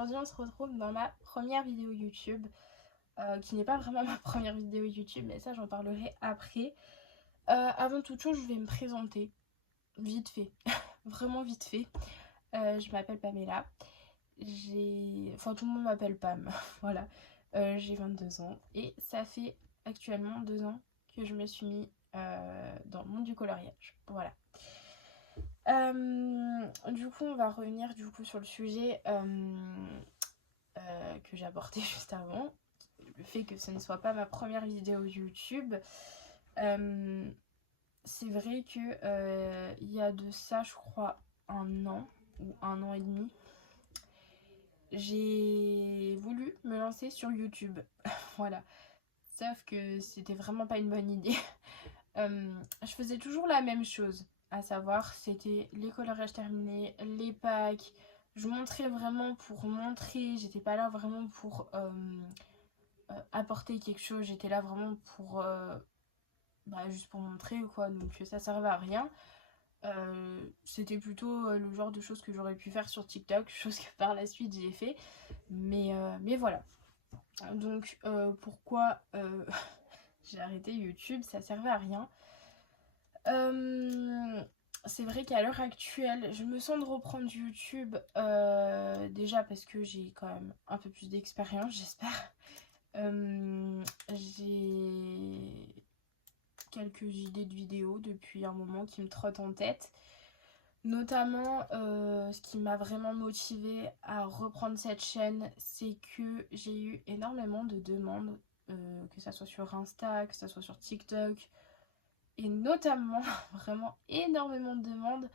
aujourd'hui on se retrouve dans ma première vidéo YouTube, qui n'est pas vraiment ma première vidéo YouTube, mais ça j'en parlerai après. Avant toute chose, je vais me présenter, vite fait, vraiment vite fait. Je m'appelle Pamela, enfin tout le monde m'appelle Pam, voilà. J'ai 22 ans et ça fait actuellement 2 ans que je me suis mis dans le monde du coloriage, voilà. Du coup on va revenir sur le sujet que j'ai abordé juste avant, le fait que ce ne soit pas ma première vidéo YouTube. C'est vrai que il y a de ça je crois 1 an ou 1 an et demi, j'ai voulu me lancer sur YouTube. Voilà, sauf que c'était vraiment pas une bonne idée. Je faisais toujours la même chose, à savoir c'était les coloriages terminés, les packs. Je montrais vraiment pour montrer, j'étais pas là vraiment pour apporter quelque chose, j'étais là vraiment pour juste pour montrer quoi, donc ça servait à rien. C'était plutôt le genre de choses que j'aurais pu faire sur TikTok, chose que par la suite j'ai fait, mais voilà. Donc pourquoi j'ai arrêté YouTube, ça servait à rien. C'est vrai qu'à l'heure actuelle, je me sens de reprendre YouTube, déjà parce que j'ai quand même un peu plus d'expérience, j'espère. J'ai quelques idées de vidéos depuis un moment qui me trottent en tête. Notamment, ce qui m'a vraiment motivée à reprendre cette chaîne, c'est que j'ai eu énormément de demandes, que ça soit sur Insta, que ça soit sur TikTok, et notamment vraiment énormément de demandes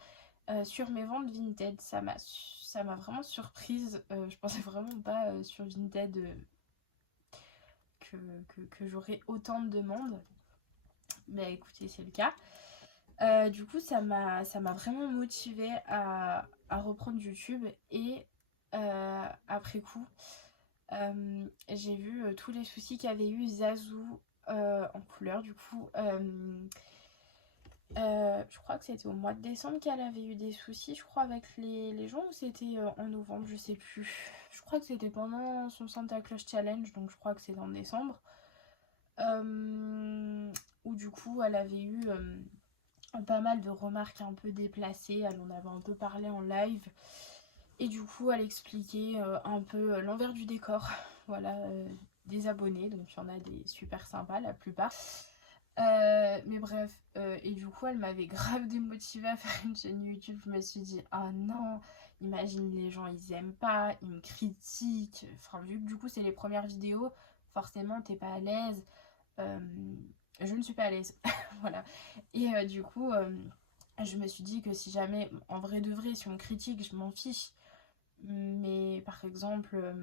sur mes ventes Vinted. Ça m'a vraiment surprise. Je pensais vraiment pas sur Vinted que j'aurais autant de demandes. Mais écoutez, c'est le cas. Du coup, ça m'a vraiment motivée à reprendre YouTube. Et après coup, j'ai vu tous les soucis qu'avait eu Zazou en couleur. Du coup, je crois que c'était au mois de décembre qu'elle avait eu des soucis, je crois, avec les gens, ou c'était en novembre, je sais plus. Je crois que c'était pendant son Santa Claus Challenge, donc je crois que c'est en décembre. Où du coup, elle avait eu pas mal de remarques un peu déplacées, elle en avait un peu parlé en live. Et du coup, elle expliquait un peu l'envers du décor, voilà, des abonnés, donc il y en a des super sympas, la plupart. Mais bref, et du coup elle m'avait grave démotivée à faire une chaîne YouTube. Je me suis dit ah non, imagine les gens ils aiment pas, ils me critiquent, enfin vu que du coup c'est les premières vidéos, forcément t'es pas à l'aise. Je ne suis pas à l'aise. Voilà. Et du coup je me suis dit que si jamais, en vrai de vrai, si on me critique je m'en fiche, mais par exemple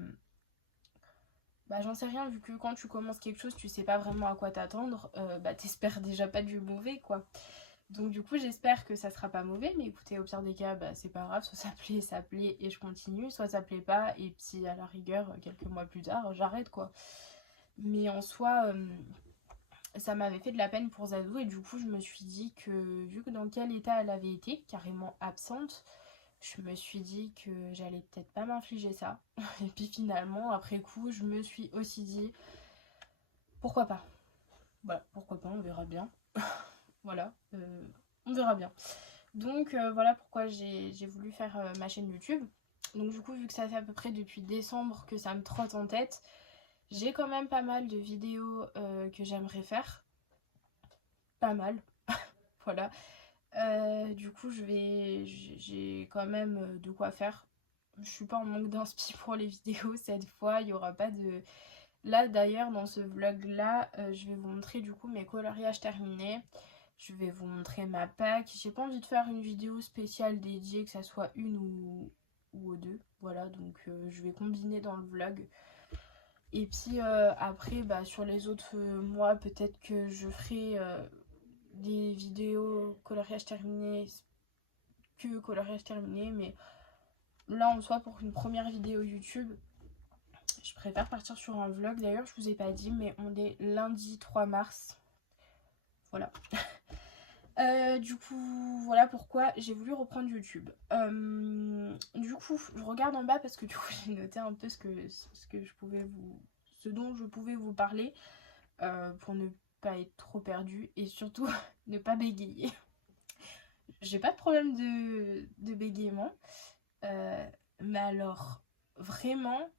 j'en sais rien, vu que quand tu commences quelque chose, tu sais pas vraiment à quoi t'attendre, t'espères déjà pas du mauvais, quoi. Donc du coup, j'espère que ça sera pas mauvais, mais écoutez, au pire des cas, c'est pas grave, soit ça plaît et je continue, soit ça plaît pas, et puis à la rigueur, quelques mois plus tard, j'arrête, quoi. Mais en soi, ça m'avait fait de la peine pour Zazou, et du coup, je me suis dit que, vu que dans quel état elle avait été, carrément absente, je me suis dit que j'allais peut-être pas m'infliger ça. Et puis finalement, après coup, je me suis aussi dit pourquoi pas. Voilà, pourquoi pas, on verra bien. Voilà, on verra bien. Donc voilà pourquoi j'ai voulu faire ma chaîne YouTube. Donc du coup, vu que ça fait à peu près depuis décembre que ça me trotte en tête, j'ai quand même pas mal de vidéos que j'aimerais faire. Pas mal, voilà. Du coup, j'ai quand même de quoi faire. Je suis pas en manque d'inspi pour les vidéos cette fois, il y aura pas de... Là d'ailleurs dans ce vlog là, je vais vous montrer du coup mes coloriages terminés. Je vais vous montrer ma pack. J'ai pas envie de faire une vidéo spéciale dédiée, que ça soit une ou aux deux. Voilà, donc je vais combiner dans le vlog. Et puis après, sur les autres mois, peut-être que je ferai des vidéos coloriage terminé, que coloriage terminé. Mais là en soi, pour une première vidéo YouTube, je préfère partir sur un vlog. D'ailleurs, je vous ai pas dit, mais on est lundi 3 mars. Voilà. Du coup, voilà pourquoi j'ai voulu reprendre YouTube. Du coup, je regarde en bas parce que du coup, j'ai noté un peu ce dont je pouvais vous parler pour ne pas être trop perdue et surtout ne pas bégayer. J'ai pas de problème de bégaiement, euh, mais alors vraiment,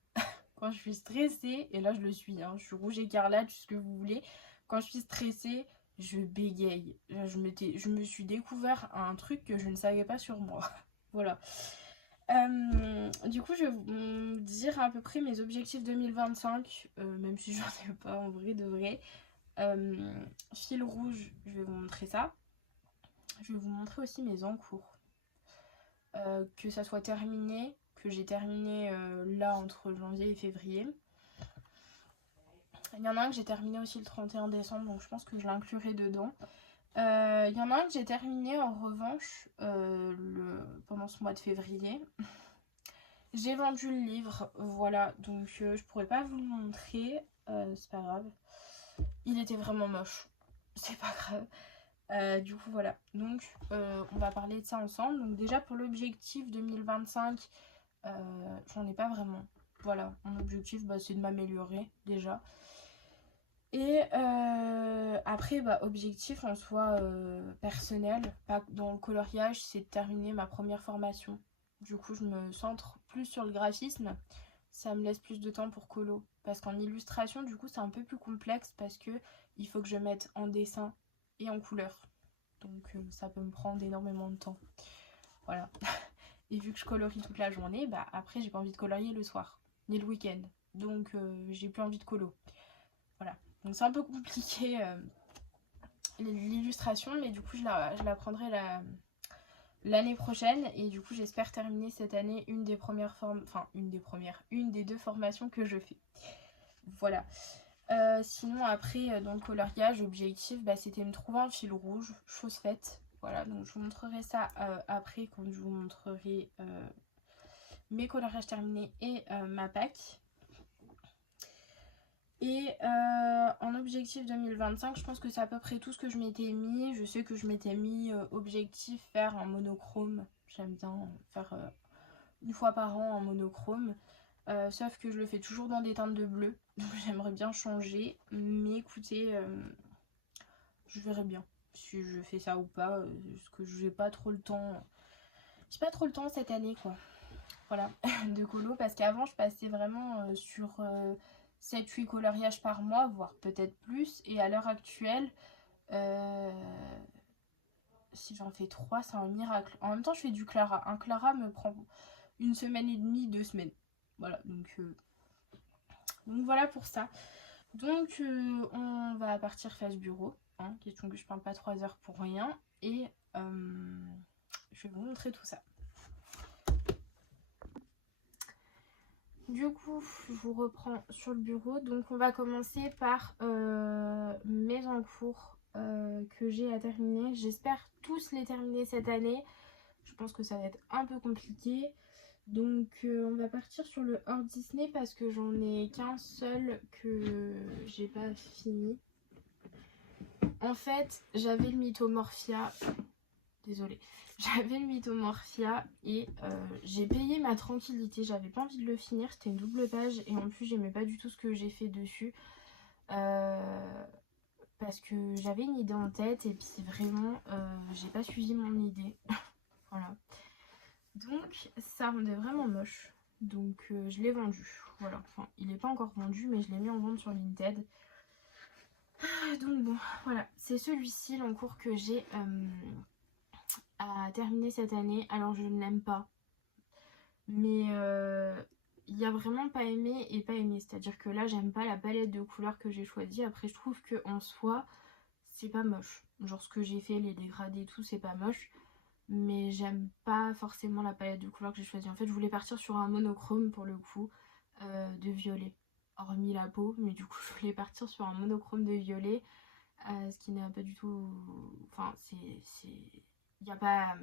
quand je suis stressée, et là je le suis, hein, je suis rouge écarlate, ce que vous voulez, quand je suis stressée, je bégaye. Je me suis découvert un truc que je ne savais pas sur moi. Voilà. Du coup, je vais vous dire à peu près mes objectifs 2025, même si j'en ai pas en vrai de vrai. Fil rouge, je vais vous montrer ça. Je vais vous montrer aussi mes encours. Que ça soit terminé, que j'ai terminé là entre janvier et février. Il y en a un que j'ai terminé aussi le 31 décembre, donc je pense que je l'inclurai dedans. Il y en a un que j'ai terminé en revanche pendant ce mois de février. J'ai vendu le livre, voilà, donc je pourrais pas vous le montrer, c'est pas grave. Il était vraiment moche, c'est pas grave. Du coup voilà, donc on va parler de ça ensemble. Donc déjà pour l'objectif 2025, j'en ai pas vraiment. Voilà, mon objectif c'est de m'améliorer déjà. Et après, objectif en soi personnel, pas dans le coloriage, c'est de terminer ma première formation. Du coup, je me centre plus sur le graphisme. Ça me laisse plus de temps pour colo. Parce qu'en illustration, du coup, c'est un peu plus complexe parce que il faut que je mette en dessin et en couleur. Donc ça peut me prendre énormément de temps. Voilà. Et vu que je colorie toute la journée, après, j'ai pas envie de colorier le soir, ni le week-end. Donc j'ai plus envie de colo. Voilà. Donc c'est un peu compliqué l'illustration, mais du coup je la prendrai l'année prochaine. Et du coup j'espère terminer cette année une des deux formations que je fais. Voilà. Sinon après dans le coloriage, objectif, c'était me trouver un fil rouge, chose faite. Voilà, donc je vous montrerai ça après quand je vous montrerai mes coloriages terminés et ma PAC. Et en objectif 2025, je pense que c'est à peu près tout ce que je m'étais mis. Je sais que je m'étais mis objectif faire un monochrome. J'aime bien faire une fois par an un monochrome. Sauf que je le fais toujours dans des teintes de bleu. Donc j'aimerais bien changer. Mais écoutez, je verrai bien si je fais ça ou pas. Parce que j'ai pas trop le temps. J'ai pas trop le temps cette année quoi. Voilà, de colo. Parce qu'avant je passais vraiment sur 7-8 coloriages par mois, voire peut-être plus. Et à l'heure actuelle, si j'en fais 3, c'est un miracle. En même temps, je fais du Clara. Un Clara me prend une semaine et demie, 2 semaines. Voilà, donc voilà pour ça. Donc on va partir face bureau. Hein, question que je parle pas 3 heures pour rien. Et je vais vous montrer tout ça. Du coup, je vous reprends sur le bureau. Donc, on va commencer par mes encours que j'ai à terminer. J'espère tous les terminer cette année. Je pense que ça va être un peu compliqué. Donc, on va partir sur le hors Disney parce que j'en ai qu'un seul que j'ai pas fini. En fait, j'avais le Mythomorphia. Désolée. J'avais le Mythomorphia et j'ai payé ma tranquillité. J'avais pas envie de le finir. C'était une double page et en plus, j'aimais pas du tout ce que j'ai fait dessus. Parce que j'avais une idée en tête et puis vraiment, j'ai pas suivi mon idée. Voilà. Donc, ça rendait vraiment moche. Donc, je l'ai vendu. Voilà. Enfin, il est pas encore vendu, mais je l'ai mis en vente sur Vinted. Donc, bon, voilà. C'est celui-ci, l'encours que j'ai à terminer cette année. Alors je ne l'aime pas, mais il y a vraiment pas aimé et pas aimé, c'est à dire que là j'aime pas la palette de couleurs que j'ai choisie. Après je trouve que en soi c'est pas moche, genre ce que j'ai fait, les dégradés et tout, c'est pas moche, mais j'aime pas forcément la palette de couleurs que j'ai choisie. En fait je voulais partir sur un monochrome pour le coup de violet, hormis la peau, mais du coup je voulais partir sur un monochrome de violet, ce qui n'est pas du tout, enfin il n'y a pas,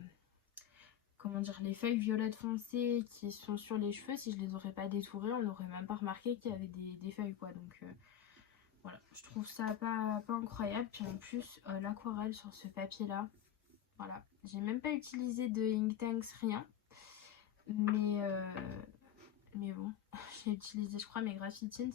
comment dire, les feuilles violettes foncées qui sont sur les cheveux, si je les aurais pas détourées, on n'aurait même pas remarqué qu'il y avait des feuilles quoi. Voilà, je trouve ça pas incroyable. Puis en plus, l'aquarelle sur ce papier-là, voilà. J'ai même pas utilisé de Inktanks, rien. Mais bon, j'ai utilisé, je crois, mes Graphitint.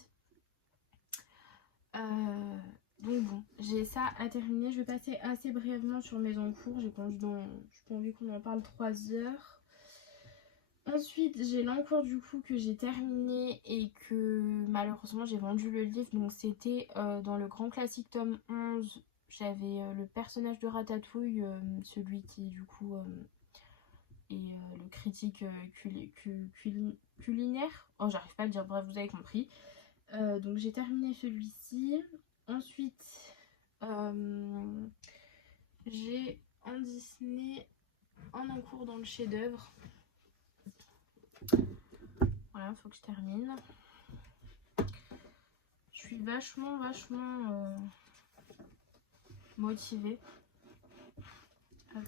Donc bon, j'ai ça à terminer. Je vais passer assez brièvement sur mes encours. J'ai pas envie qu'on en parle 3 heures. Ensuite, j'ai l'encours du coup que j'ai terminé et que malheureusement j'ai vendu le livre. Donc c'était dans le grand classique tome 11. J'avais le personnage de Ratatouille, celui qui du coup est le critique culinaire. Oh, j'arrive pas à le dire, bref, vous avez compris. Donc j'ai terminé celui-ci. Ensuite, j'ai en Disney un encours dans le chef-d'œuvre. Voilà, faut que je termine. Je suis vachement motivée. Hop.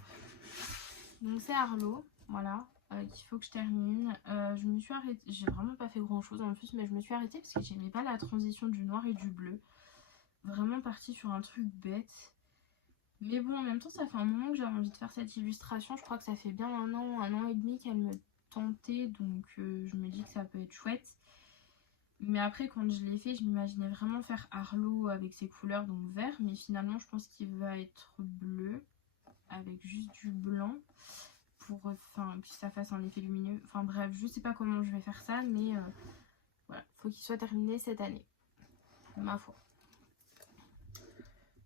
Donc c'est Arlo, voilà, qu'il faut que je termine. Je me suis arrêtée, j'ai vraiment pas fait grand chose en plus, mais je me suis arrêtée parce que j'aimais pas la transition du noir et du bleu. Vraiment partie sur un truc bête. Mais bon, en même temps, ça fait un moment que j'avais envie de faire cette illustration. Je crois que ça fait bien un an et demi qu'elle me tentait, donc je me dis que ça peut être chouette. Mais après, quand je l'ai fait, je m'imaginais vraiment faire Arlo avec ses couleurs, donc vert. Mais finalement, je pense qu'il va être bleu, avec juste du blanc, pour que ça fasse un effet lumineux. Enfin bref, je sais pas comment je vais faire ça, mais voilà, faut qu'il soit terminé cette année, ma foi.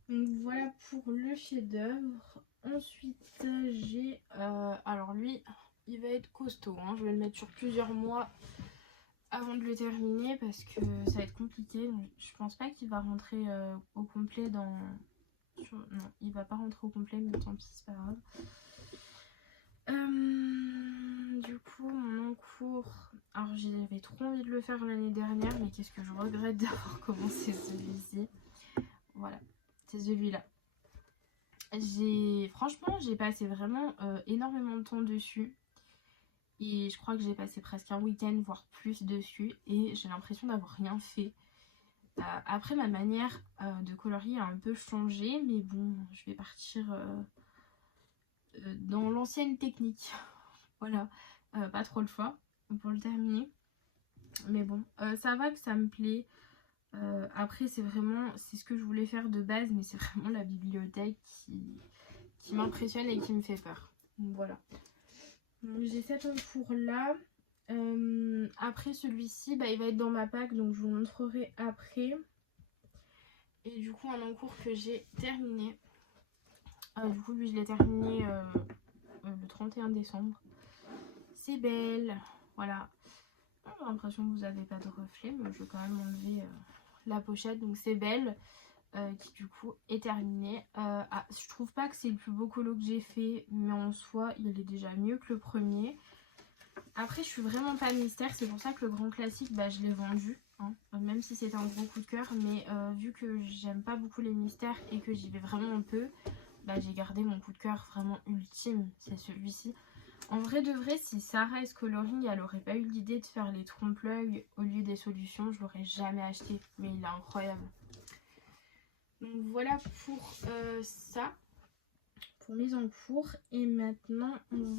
Donc voilà pour le chef-d'œuvre. Ensuite, j'ai... alors lui, il va être costaud, hein. Je vais le mettre sur plusieurs mois avant de le terminer parce que ça va être compliqué. Donc, je pense pas qu'il va rentrer au complet dans... Non, il va pas rentrer au complet, mais tant pis, c'est pas grave. Du coup, mon encours... Alors, j'avais trop envie de le faire l'année dernière, mais qu'est-ce que je regrette d'avoir commencé celui-ci. Voilà, c'est celui-là. Franchement, j'ai passé vraiment énormément de temps dessus. Et je crois que j'ai passé presque un week-end, voire plus dessus. Et j'ai l'impression d'avoir rien fait. Après, ma manière de colorier a un peu changé. Mais bon, je vais partir dans l'ancienne technique. Voilà, pas trop le choix pour le terminer. Mais bon, ça va que ça me plaît. Après, c'est ce que je voulais faire de base. Mais c'est vraiment la bibliothèque qui m'impressionne et qui me fait peur. Donc voilà. Donc j'ai cet encours là. Après celui-ci, il va être dans ma pack, donc je vous montrerai après. Et du coup, un encours que j'ai terminé. Du coup, lui, je l'ai terminé le 31 décembre. C'est belle. Voilà. J'ai l'impression que vous n'avez pas de reflet, mais je vais quand même enlever la pochette. Donc c'est belle. Qui du coup est terminé. Je trouve pas que c'est le plus beau colo que j'ai fait, mais en soi il est déjà mieux que le premier. Après je suis vraiment pas mystère, c'est pour ça que le grand classique je l'ai vendu, hein, même si c'était un gros coup de cœur, mais vu que j'aime pas beaucoup les mystères et que j'y vais vraiment un peu, j'ai gardé mon coup de cœur vraiment ultime, c'est celui-ci. En vrai de vrai, si Sarah S Coloring elle aurait pas eu l'idée de faire les trompe-l'œil au lieu des solutions, je l'aurais jamais acheté, mais il est incroyable. Donc voilà pour ça, pour mes encours. Et maintenant, on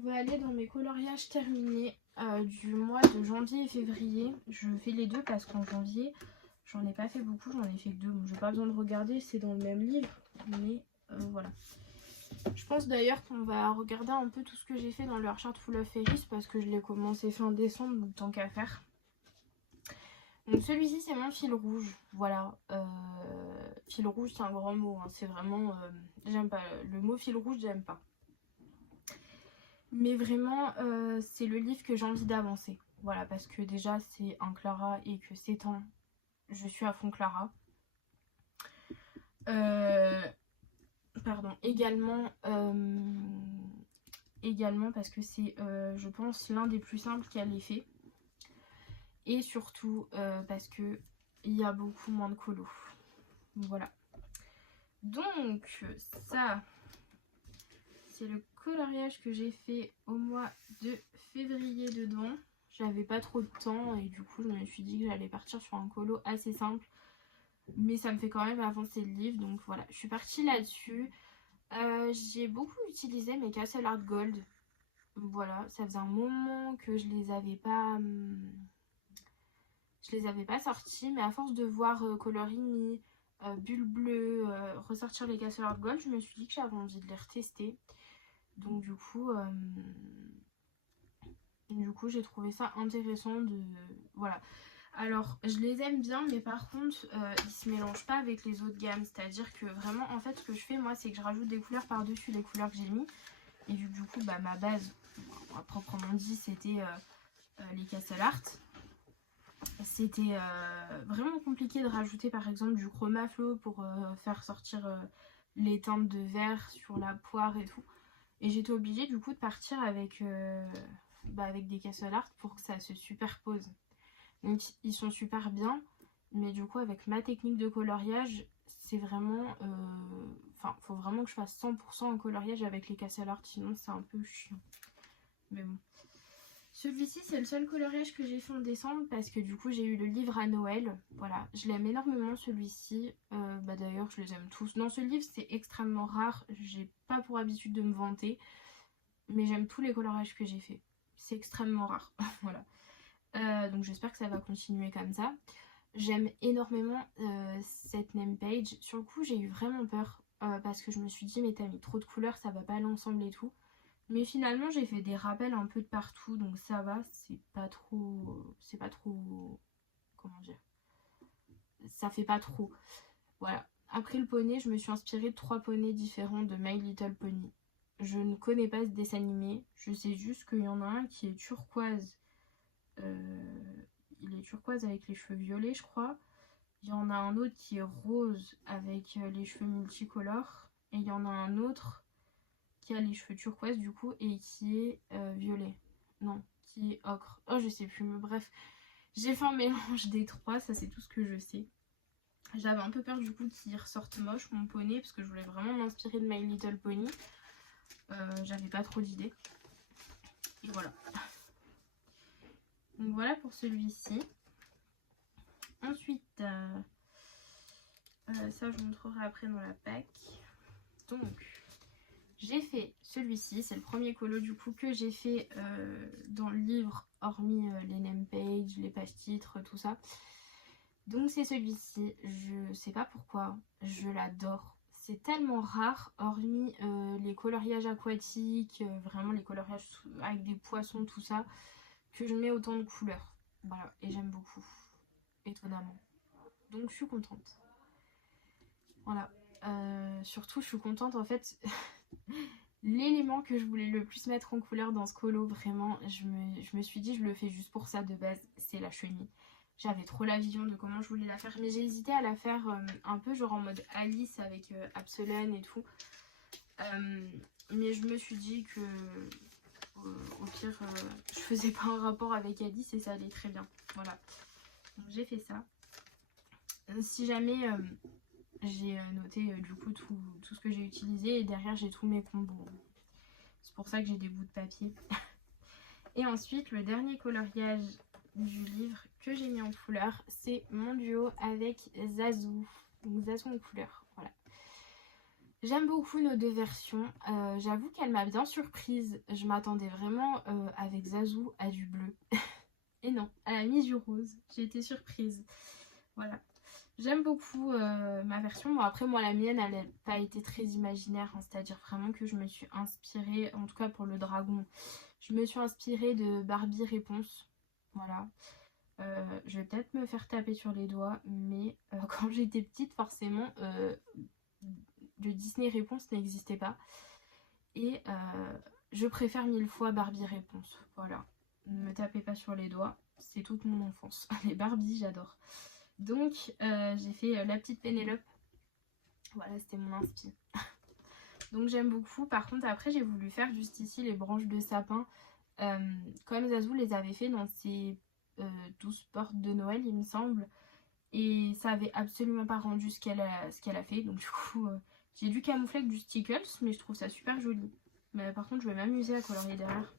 va aller dans mes coloriages terminés du mois de janvier et février. Je fais les deux parce qu'en janvier, j'en ai pas fait beaucoup, j'en ai fait que 2. Bon, j'ai pas besoin de regarder, c'est dans le même livre, mais voilà. Je pense d'ailleurs qu'on va regarder un peu tout ce que j'ai fait dans le Heart Full of Fairies parce que je l'ai commencé fin décembre, donc tant qu'à faire. Donc celui-ci c'est mon fil rouge, voilà, fil rouge c'est un grand mot, hein. C'est vraiment, j'aime pas, le mot fil rouge j'aime pas. Mais vraiment c'est le livre que j'ai envie d'avancer, voilà, parce que déjà c'est un Clara et que c'est je suis à fond Clara. Pardon, également parce que c'est je pense l'un des plus simples qu'elle ait fait. Et surtout parce que il y a beaucoup moins de colos. Voilà. Donc ça, c'est le coloriage que j'ai fait au mois de février dedans. J'avais pas trop de temps et du coup je me suis dit que j'allais partir sur un colo assez simple. Mais ça me fait quand même avancer le livre, donc voilà, je suis partie là-dessus. J'ai beaucoup utilisé mes Castle Art Gold. Voilà, ça faisait un moment que je les avais pas sortis, mais à force de voir Colorini, Bulle Bleue, ressortir les Castle Art Gold, je me suis dit que j'avais envie de les retester. Donc du coup j'ai trouvé ça intéressant de... Voilà. Alors, je les aime bien, mais par contre, ils se mélangent pas avec les autres gammes. C'est-à-dire que vraiment, en fait, ce que je fais, moi, c'est que je rajoute des couleurs par-dessus les couleurs que j'ai mis. Et vu que du coup, bah, ma base, proprement dit, c'était les Castle Art. C'était vraiment compliqué de rajouter, par exemple, du chroma flow pour faire sortir les teintes de vert sur la poire et tout. Et j'étais obligée, du coup, de partir avec des Castle Art pour que ça se superpose. Donc ils sont super bien, mais du coup avec ma technique de coloriage, c'est vraiment... faut vraiment que je fasse 100% en coloriage avec les Castle Art, sinon c'est un peu chiant. Mais bon. Celui-ci c'est le seul coloriage que j'ai fait en décembre parce que du coup j'ai eu le livre à Noël. Voilà, je l'aime énormément celui-ci. D'ailleurs je les aime tous. Dans ce livre c'est extrêmement rare, j'ai pas pour habitude de me vanter, mais j'aime tous les coloriages que j'ai fait. C'est extrêmement rare, voilà. Donc j'espère que ça va continuer comme ça. J'aime énormément cette name page. Sur le coup j'ai eu vraiment peur parce que je me suis dit mais t'as mis trop de couleurs, ça va pas aller ensemble et tout. Mais finalement j'ai fait des rappels un peu de partout, donc ça va, c'est pas trop... Comment dire, ça fait pas trop. Voilà. Après le poney, je me suis inspirée de 3 poneys différents de My Little Pony. Je ne connais pas ce dessin animé, je sais juste qu'il y en a un qui est turquoise. Il est turquoise avec les cheveux violets, je crois. Il y en a un autre qui est rose avec les cheveux multicolores. Et il y en a un autre qui a les cheveux turquoise du coup et qui est violet. Non, qui est ocre. Oh, je sais plus, mais bref. J'ai fait un mélange des 3, ça c'est tout ce que je sais. J'avais un peu peur du coup qu'il ressorte moche mon poney parce que je voulais vraiment m'inspirer de My Little Pony. J'avais pas trop d'idées. Et voilà. Donc voilà pour celui-ci. Ensuite, ça je vous montrerai après dans la pack. Donc, j'ai fait celui-ci. C'est le premier colo du coup que j'ai fait dans le livre, hormis les name pages, les pages titres, tout ça. Donc c'est celui-ci. Je sais pas pourquoi, je l'adore. C'est tellement rare, hormis les coloriages aquatiques, vraiment les coloriages avec des poissons, tout ça, que je mets autant de couleurs. Voilà, et j'aime beaucoup, étonnamment. Donc je suis contente. Voilà. Surtout je suis contente en fait. L'élément que je voulais le plus mettre en couleur dans ce colo, vraiment, je me suis dit je le fais juste pour ça de base, c'est la chenille. J'avais trop la vision de comment je voulais la faire, mais j'ai hésité à la faire un peu genre en mode Alice avec Absolène et tout. Mais je me suis dit que au pire je faisais pas un rapport avec Alice et ça allait très bien. Voilà. Donc j'ai fait ça. Si jamais j'ai noté du coup tout ce que j'ai utilisé et derrière j'ai tous mes combos. C'est pour ça que j'ai des bouts de papier. Et ensuite le dernier coloriage du livre que j'ai mis en couleur, c'est mon duo avec Zazou. Donc Zazou en couleur, voilà. J'aime beaucoup nos deux versions. J'avoue qu'elle m'a bien surprise. Je m'attendais vraiment avec Zazou à du bleu. Et non, elle a mis du rose. J'ai été surprise. Voilà. J'aime beaucoup ma version. Bon, après, moi, la mienne, elle n'a pas été très imaginaire. Hein, c'est-à-dire vraiment que je me suis inspirée, en tout cas pour le dragon, je me suis inspirée de Barbie Réponse. Voilà. Je vais peut-être me faire taper sur les doigts, mais quand j'étais petite, forcément, le Disney Réponse n'existait pas. Et je préfère 1000 fois Barbie Réponse. Voilà. Ne me tapez pas sur les doigts. C'est toute mon enfance. Les Barbie, j'adore. Donc, j'ai fait la petite Pénélope. Voilà, c'était mon inspi. Donc, j'aime beaucoup. Par contre, après, j'ai voulu faire juste ici les branches de sapin. Comme Zazou les avait fait dans ses 12 portes de Noël, il me semble. Et ça avait absolument pas rendu ce qu'elle a fait. Donc, du coup, j'ai dû camoufler avec du Stickles, mais je trouve ça super joli. Mais par contre, je vais m'amuser à colorier derrière.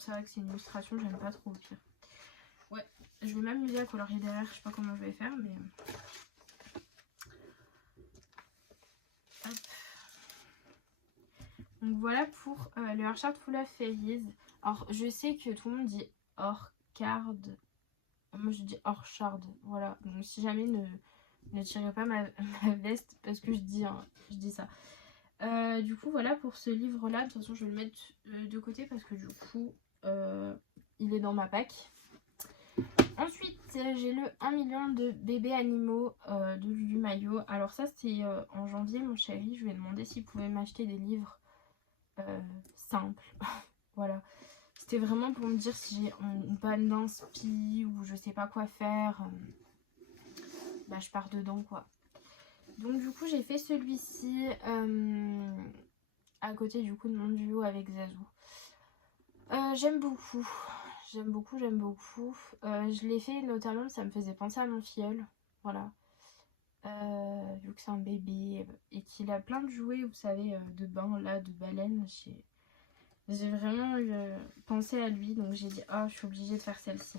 c'est vrai que c'est une illustration, j'aime pas trop au pire. Ouais, je vais m'amuser à colorier derrière, je sais pas comment je vais faire, mais... Hop. Donc voilà pour le Heartshard Full of Fairies. Alors je sais que tout le monde dit Orchard. Moi je dis Orchard. Voilà. Donc si jamais ne tirez pas ma veste parce que je dis ça. Du coup voilà pour ce livre là. De toute façon je vais le mettre de côté parce que du coup il est dans ma pack. Ensuite j'ai le 1 million de bébés animaux de Lulu Maillot. Alors ça c'est en janvier mon chéri. Je lui ai demandé s'il pouvait m'acheter des livres simple. Voilà, c'était vraiment pour me dire si j'ai une panne d'inspi ou je sais pas quoi faire, bah je pars dedans quoi. Donc du coup j'ai fait celui-ci à côté du coup de mon duo avec Zazou. J'aime beaucoup, je l'ai fait notamment, ça me faisait penser à mon filleul, voilà. Vu que c'est un bébé et qu'il a plein de jouets, vous savez, de bain là, de baleine, j'ai vraiment pensé à lui, donc j'ai dit ah je suis obligée de faire celle-ci.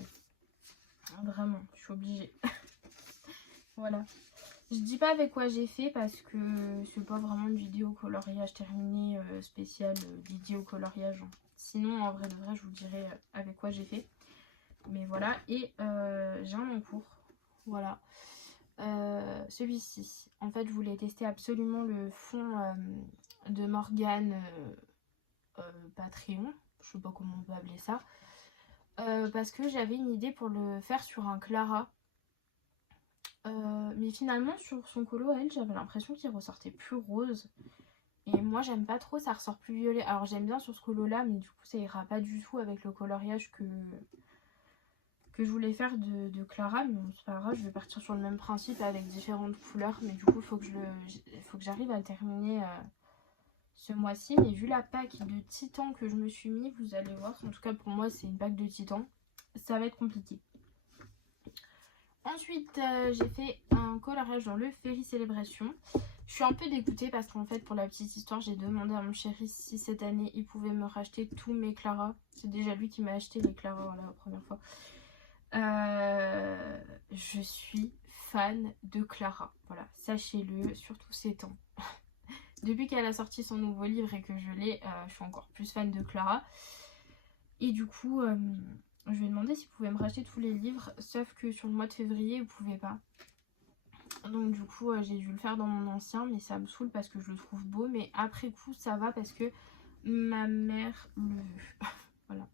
Vraiment, je suis obligée. Voilà. Je dis pas avec quoi j'ai fait parce que c'est pas vraiment une vidéo coloriage terminée spéciale dédiée au coloriage. Sinon en vrai de vrai je vous dirai avec quoi j'ai fait. Mais voilà, et j'ai un en cours. Voilà. Celui-ci. En fait je voulais tester absolument le fond de Morgane Patreon, je sais pas comment on peut appeler ça, parce que j'avais une idée pour le faire sur un Clara, mais finalement sur son colo elle j'avais l'impression qu'il ressortait plus rose et moi j'aime pas trop, ça ressort plus violet. Alors j'aime bien sur ce colo là mais du coup ça ira pas du tout avec le coloriage que je voulais faire de Clara, mais bon, c'est pas grave, je vais partir sur le même principe avec différentes couleurs, mais du coup il faut que j'arrive à le terminer ce mois-ci. Mais vu la pack de Titan que je me suis mis, vous allez voir, en tout cas pour moi c'est une pack de Titan, ça va être compliqué. Ensuite j'ai fait un coloriage dans le Fairy Célébration. Je suis un peu dégoûtée parce qu'en fait pour la petite histoire j'ai demandé à mon chéri si cette année il pouvait me racheter tous mes Clara. C'est déjà lui qui m'a acheté les Clara, voilà, la première fois. Je suis fan de Clara, voilà, sachez-le, surtout ces temps. Depuis qu'elle a sorti son nouveau livre et que je l'ai, je suis encore plus fan de Clara. Et du coup, je lui ai demandé s'il pouvait me racheter tous les livres, sauf que sur le mois de février, il pouvait pas. Donc du coup, j'ai dû le faire dans mon ancien, mais ça me saoule parce que je le trouve beau. Mais après coup, ça va parce que ma mère le veut. Voilà.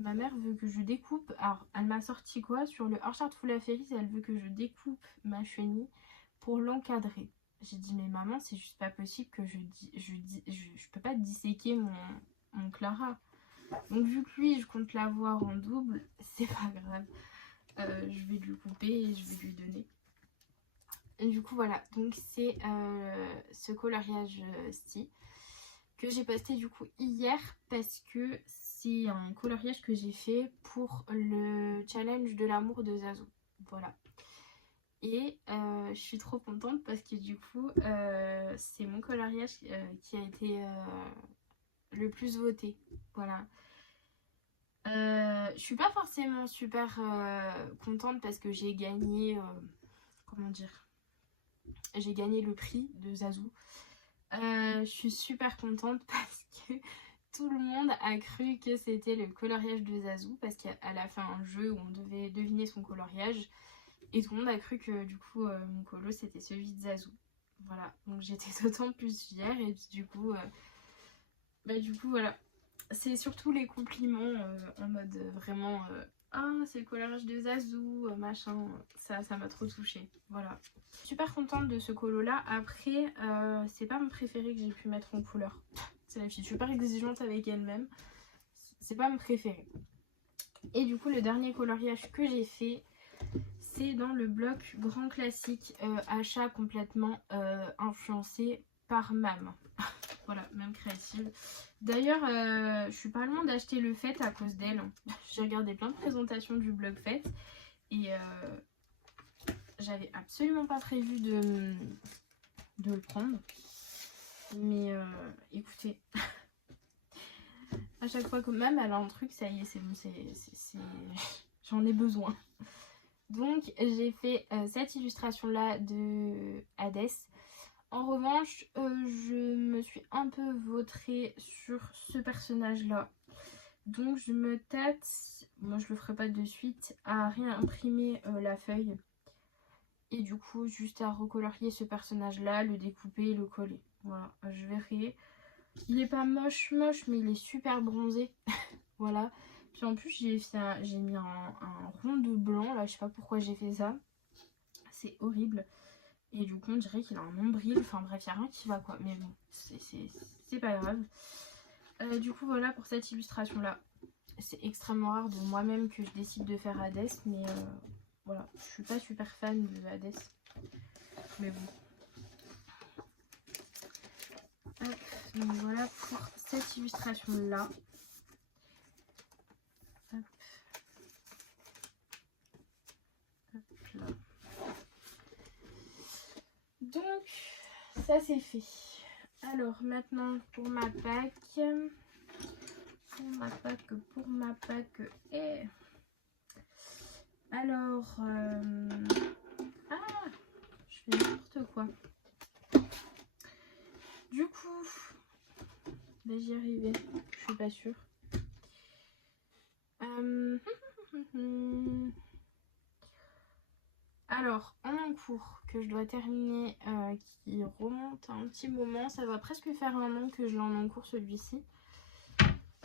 Ma mère veut que je découpe. Alors, elle m'a sorti quoi? Sur le Heartshard Full of Fairies, elle veut que je découpe ma chenille pour l'encadrer. J'ai dit, mais maman, c'est juste pas possible que je peux pas disséquer mon Clara. Donc, vu que lui, je compte l'avoir en double, c'est pas grave. Je vais lui couper et je vais lui donner. Et du coup, voilà. Donc, c'est ce coloriage-ci que j'ai posté du coup hier parce que c'est un coloriage que j'ai fait pour le challenge de l'amour de Zazou. Voilà. Et je suis trop contente parce que du coup c'est mon coloriage qui a été le plus voté. Voilà. Je suis pas forcément super contente parce que j'ai gagné comment dire, j'ai gagné le prix de Zazou. Je suis super contente parce que tout le monde a cru que c'était le coloriage de Zazou parce qu'elle a fait un jeu où on devait deviner son coloriage et tout le monde a cru que du coup mon colo c'était celui de Zazou. Voilà, donc j'étais d'autant plus fière et puis du coup voilà, c'est surtout les compliments en mode vraiment ah c'est le coloriage de Zazou machin, ça m'a trop touchée. Voilà, super contente de ce colo là. Après c'est pas mon préféré que j'ai pu mettre en couleur. C'est la fille super exigeante avec elle-même, c'est pas mon préféré. Et du coup le dernier coloriage que j'ai fait, c'est dans le bloc grand classique, achat complètement influencé par Mam. Voilà, Mam Créative. D'ailleurs, je suis pas loin d'acheter le Fait à cause d'elle. J'ai regardé plein de présentations du blog Fait et j'avais absolument pas prévu de le prendre. Mais écoutez, À chaque fois que même elle a un truc, ça y est, c'est bon, j'en ai besoin. Donc j'ai fait cette illustration là de Hades. En revanche, je me suis un peu vautrée sur ce personnage là. Donc je me tâte, moi je le ferai pas de suite, à réimprimer la feuille. Et du coup juste à recolorier ce personnage là, le découper et le coller. Voilà, je verrai. Il est pas moche mais il est super bronzé. Voilà. Puis en plus j'ai mis un rond de blanc là, je sais pas pourquoi j'ai fait ça. C'est horrible. Et du coup on dirait qu'il a un nombril, enfin bref, il n'y a rien qui va quoi. Mais bon, c'est pas grave. Du coup voilà pour cette illustration là. C'est extrêmement rare de moi-même que je décide de faire Hades, mais voilà, je suis pas super fan de Hades. Mais bon. Hop, donc voilà pour cette illustration là. Hop. Hop là. Donc ça c'est fait. Alors maintenant pour ma pack. Pour ma pack. Alors ah, je fais n'importe quoi. Du coup, ben j'y arrivais, je suis pas sûre. Alors, en un cours que je dois terminer, qui remonte à un petit moment, ça va presque faire un an que je l'ai en cours celui-ci.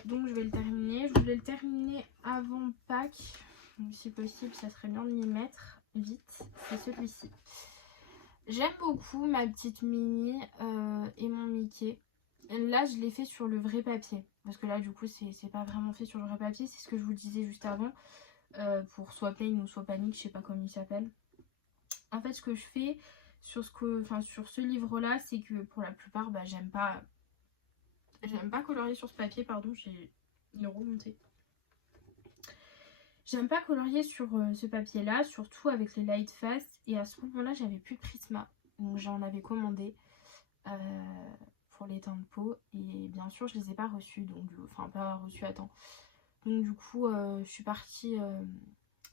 Donc je vais le terminer. Je voulais le terminer avant Pâques. Donc si possible, ça serait bien de m'y mettre vite. C'est celui-ci. J'aime beaucoup ma petite Minnie et mon Mickey. Là, je l'ai fait sur le vrai papier. Parce que là, du coup, c'est pas vraiment fait sur le vrai papier. C'est ce que je vous disais juste avant. Pour soit Plain ou soit Panique, je sais pas comment il s'appelle. En fait, ce que je fais sur ce livre-là, c'est que pour la plupart, bah, j'aime pas colorier sur ce papier. Pardon, j'ai une remontée. J'aime pas colorier sur ce papier-là, surtout avec les light fast. Et à ce moment-là, j'avais plus de Prisma. Donc j'en avais commandé pour les teintes de peau. Et bien sûr, je les ai pas reçus. Donc, enfin, pas reçus à temps. Donc du coup, je suis partie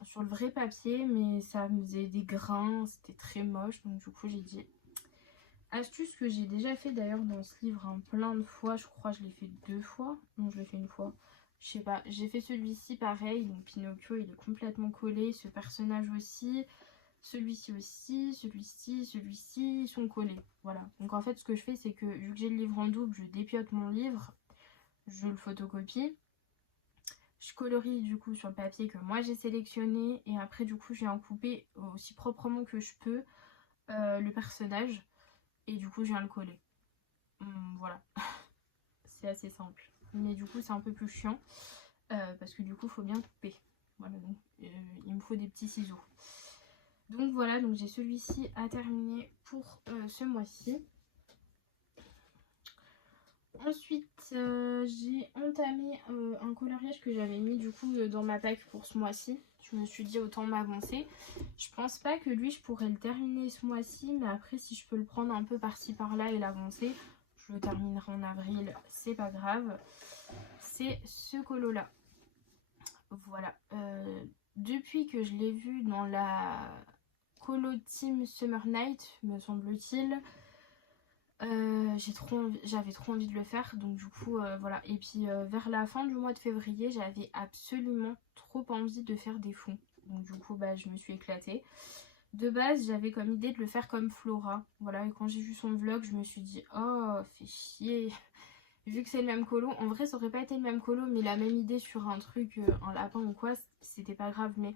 sur le vrai papier. Mais ça me faisait des grains. C'était très moche. Donc du coup, j'ai dit... Astuce que j'ai déjà fait d'ailleurs dans ce livre hein, plein de fois. Je crois que je l'ai fait 2 fois. Non, je l'ai fait une fois. Je sais pas, j'ai fait celui-ci pareil, donc Pinocchio il est complètement collé, ce personnage aussi, celui-ci aussi, celui-ci, ils sont collés, voilà. Donc en fait ce que je fais c'est que vu que j'ai le livre en double, je dépiote mon livre, je le photocopie, je colorie du coup sur le papier que moi j'ai sélectionné et après du coup je viens couper aussi proprement que je peux le personnage et du coup je viens le coller. Voilà, c'est assez simple. Mais du coup c'est un peu plus chiant parce que du coup il faut bien couper. Voilà, donc il me faut des petits ciseaux. Donc voilà, donc j'ai celui-ci à terminer pour ce mois-ci. Ensuite j'ai entamé un coloriage que j'avais mis du coup dans ma pack pour ce mois-ci. Je me suis dit autant m'avancer. Je pense pas que lui je pourrais le terminer ce mois-ci, mais après si je peux le prendre un peu par-ci par-là et l'avancer, je le terminerai en avril, c'est pas grave. C'est ce colo là. Voilà. Depuis que je l'ai vu dans la colo Team Summer Night, me semble-t-il, j'avais trop envie de le faire. Donc du coup, voilà. Et puis vers la fin du mois de février, j'avais absolument trop envie de faire des fonds. Donc du coup, bah, je me suis éclatée. De base, j'avais comme idée de le faire comme Flora. Voilà, et quand j'ai vu son vlog, je me suis dit, oh, fais chier. Vu que c'est le même colo, en vrai ça aurait pas été le même colo, mais la même idée sur un truc, un lapin ou quoi, c'était pas grave. Mais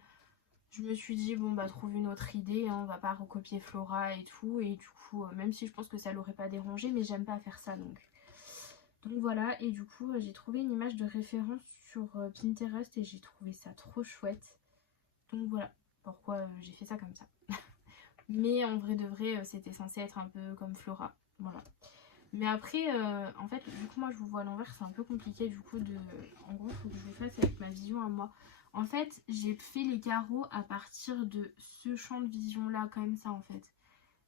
je me suis dit, bon bah trouve une autre idée, hein, on va pas recopier Flora et tout. Et du coup, même si je pense que ça l'aurait pas dérangé, mais j'aime pas faire ça donc. Donc voilà, et du coup j'ai trouvé une image de référence sur Pinterest et j'ai trouvé ça trop chouette. Donc voilà pourquoi j'ai fait ça comme ça. Mais en vrai de vrai, c'était censé être un peu comme Flora, voilà. Mais après, en fait, vu que moi je vous vois à l'envers, c'est un peu compliqué du coup de... En gros, il faut que je le fasse avec ma vision à moi. En fait, j'ai fait les carreaux à partir de ce champ de vision-là, comme ça en fait.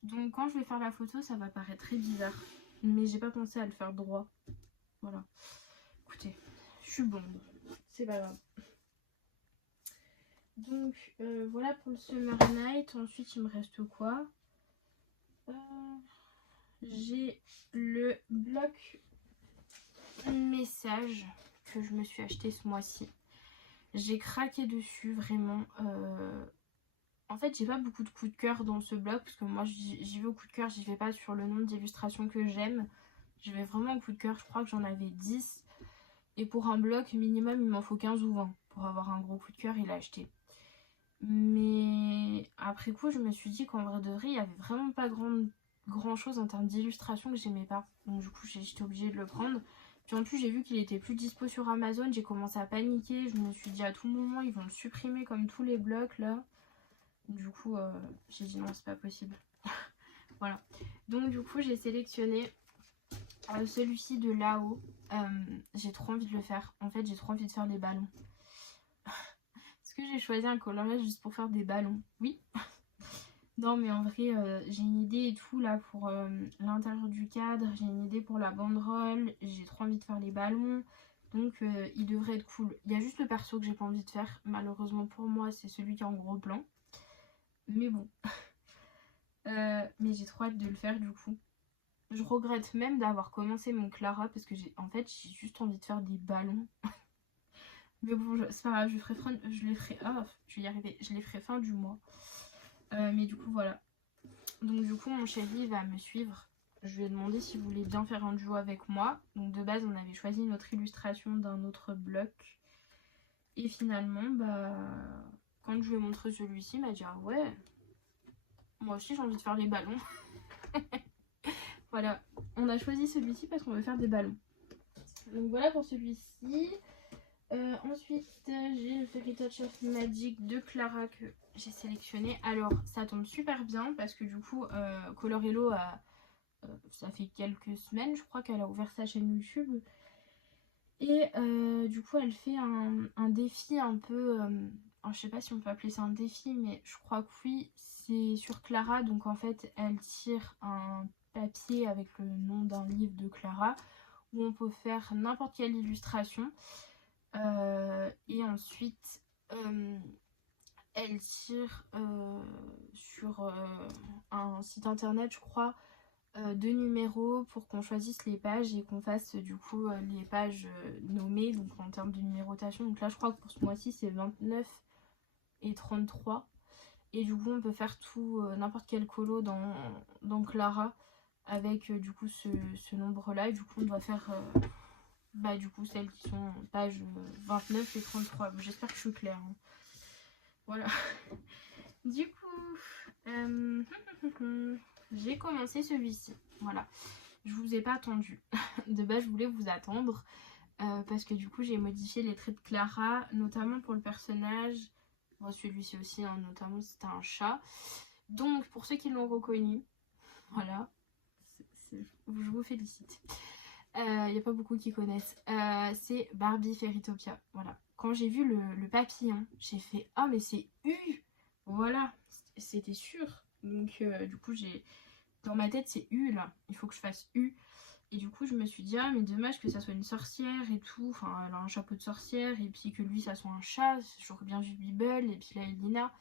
Donc quand je vais faire la photo, ça va paraître très bizarre. Mais j'ai pas pensé à le faire droit. Voilà. Écoutez, Je suis blonde, c'est pas grave. Donc voilà pour le Summer Night. Ensuite il me reste quoi? J'ai le bloc message que je me suis acheté ce mois-ci. J'ai craqué dessus vraiment. En fait j'ai pas beaucoup de coups de cœur dans ce bloc parce que moi j'y vais au coup de cœur, j'y vais pas sur le nombre d'illustrations que j'aime. Je vais vraiment au coup de cœur, je crois que j'en avais 10. Et pour un bloc minimum il m'en faut 15 ou 20 pour avoir un gros coup de cœur, il a acheté. Mais après coup je me suis dit qu'en vrai de vrai il y avait vraiment pas grand chose en termes d'illustration que j'aimais pas. Donc du coup j'étais obligée de le prendre. Puis en plus j'ai vu qu'il était plus dispo sur Amazon, j'ai commencé à paniquer. Je me suis dit à tout moment ils vont le supprimer comme tous les blocs là. Du coup j'ai dit non c'est pas possible. Voilà. Donc du coup j'ai sélectionné celui-ci de là-haut. J'ai trop envie de le faire. En fait j'ai trop envie de faire des ballons. Est-ce que j'ai choisi un coloriage juste pour faire des ballons? Oui. Non mais en vrai j'ai une idée et tout là pour l'intérieur du cadre, j'ai une idée pour la banderole, j'ai trop envie de faire les ballons, donc il devrait être cool. Il y a juste le perso que j'ai pas envie de faire, malheureusement pour moi c'est celui qui est en gros plan, mais bon. Mais j'ai trop hâte de le faire du coup. Je regrette même d'avoir commencé mon Clara parce que j'ai juste envie de faire des ballons. Mais bon c'est pas grave, je les ferai, je vais y arriver, je les ferai fin du mois. Mais du coup voilà. Donc du coup mon chéri va me suivre. Je lui ai demandé s'il voulait bien faire un duo avec moi. Donc de base on avait choisi notre illustration d'un autre bloc. Et finalement quand je lui ai montré celui-ci il m'a dit ah ouais moi aussi j'ai envie de faire les ballons. Voilà, on a choisi celui-ci parce qu'on veut faire des ballons. Donc voilà pour celui-ci. Ensuite j'ai le Fairy Touch of Magic de Clara que j'ai sélectionné. Alors ça tombe super bien parce que du coup Colorello ça fait quelques semaines je crois qu'elle a ouvert sa chaîne YouTube. Et du coup elle fait un défi un peu, alors, je sais pas si on peut appeler ça un défi mais je crois que oui, c'est sur Clara. Donc en fait elle tire un papier avec le nom d'un livre de Clara où on peut faire n'importe quelle illustration. Et ensuite elle tire sur un site internet je crois 2 numéros pour qu'on choisisse les pages et qu'on fasse du coup les pages nommées donc en termes de numérotation. Donc là je crois que pour ce mois-ci c'est 29 et 33 et du coup on peut faire tout n'importe quel colo dans Clara avec du coup ce nombre là et du coup on doit faire du coup celles qui sont pages 29 et 33. J'espère que je suis claire hein. Voilà. Du coup j'ai commencé celui-ci. Voilà, je vous ai pas attendu. De base je voulais vous attendre parce que du coup j'ai modifié les traits de Clara, notamment pour le personnage. Bon, celui-ci aussi hein, notamment c'était un chat. Donc pour ceux qui l'ont reconnu, voilà, je vous félicite. Il n'y a pas beaucoup qui connaissent. C'est Barbie Fairytopia. Voilà. Quand j'ai vu le papillon, j'ai fait ah mais c'est U. Voilà, c'était sûr. Donc du coup dans ma tête c'est U là. Il faut que je fasse U. Et du coup je me suis dit ah mais dommage que ça soit une sorcière et tout. Enfin elle a un chapeau de sorcière et puis que lui ça soit un chat. J'aurais bien vu Bibble et puis là Elina.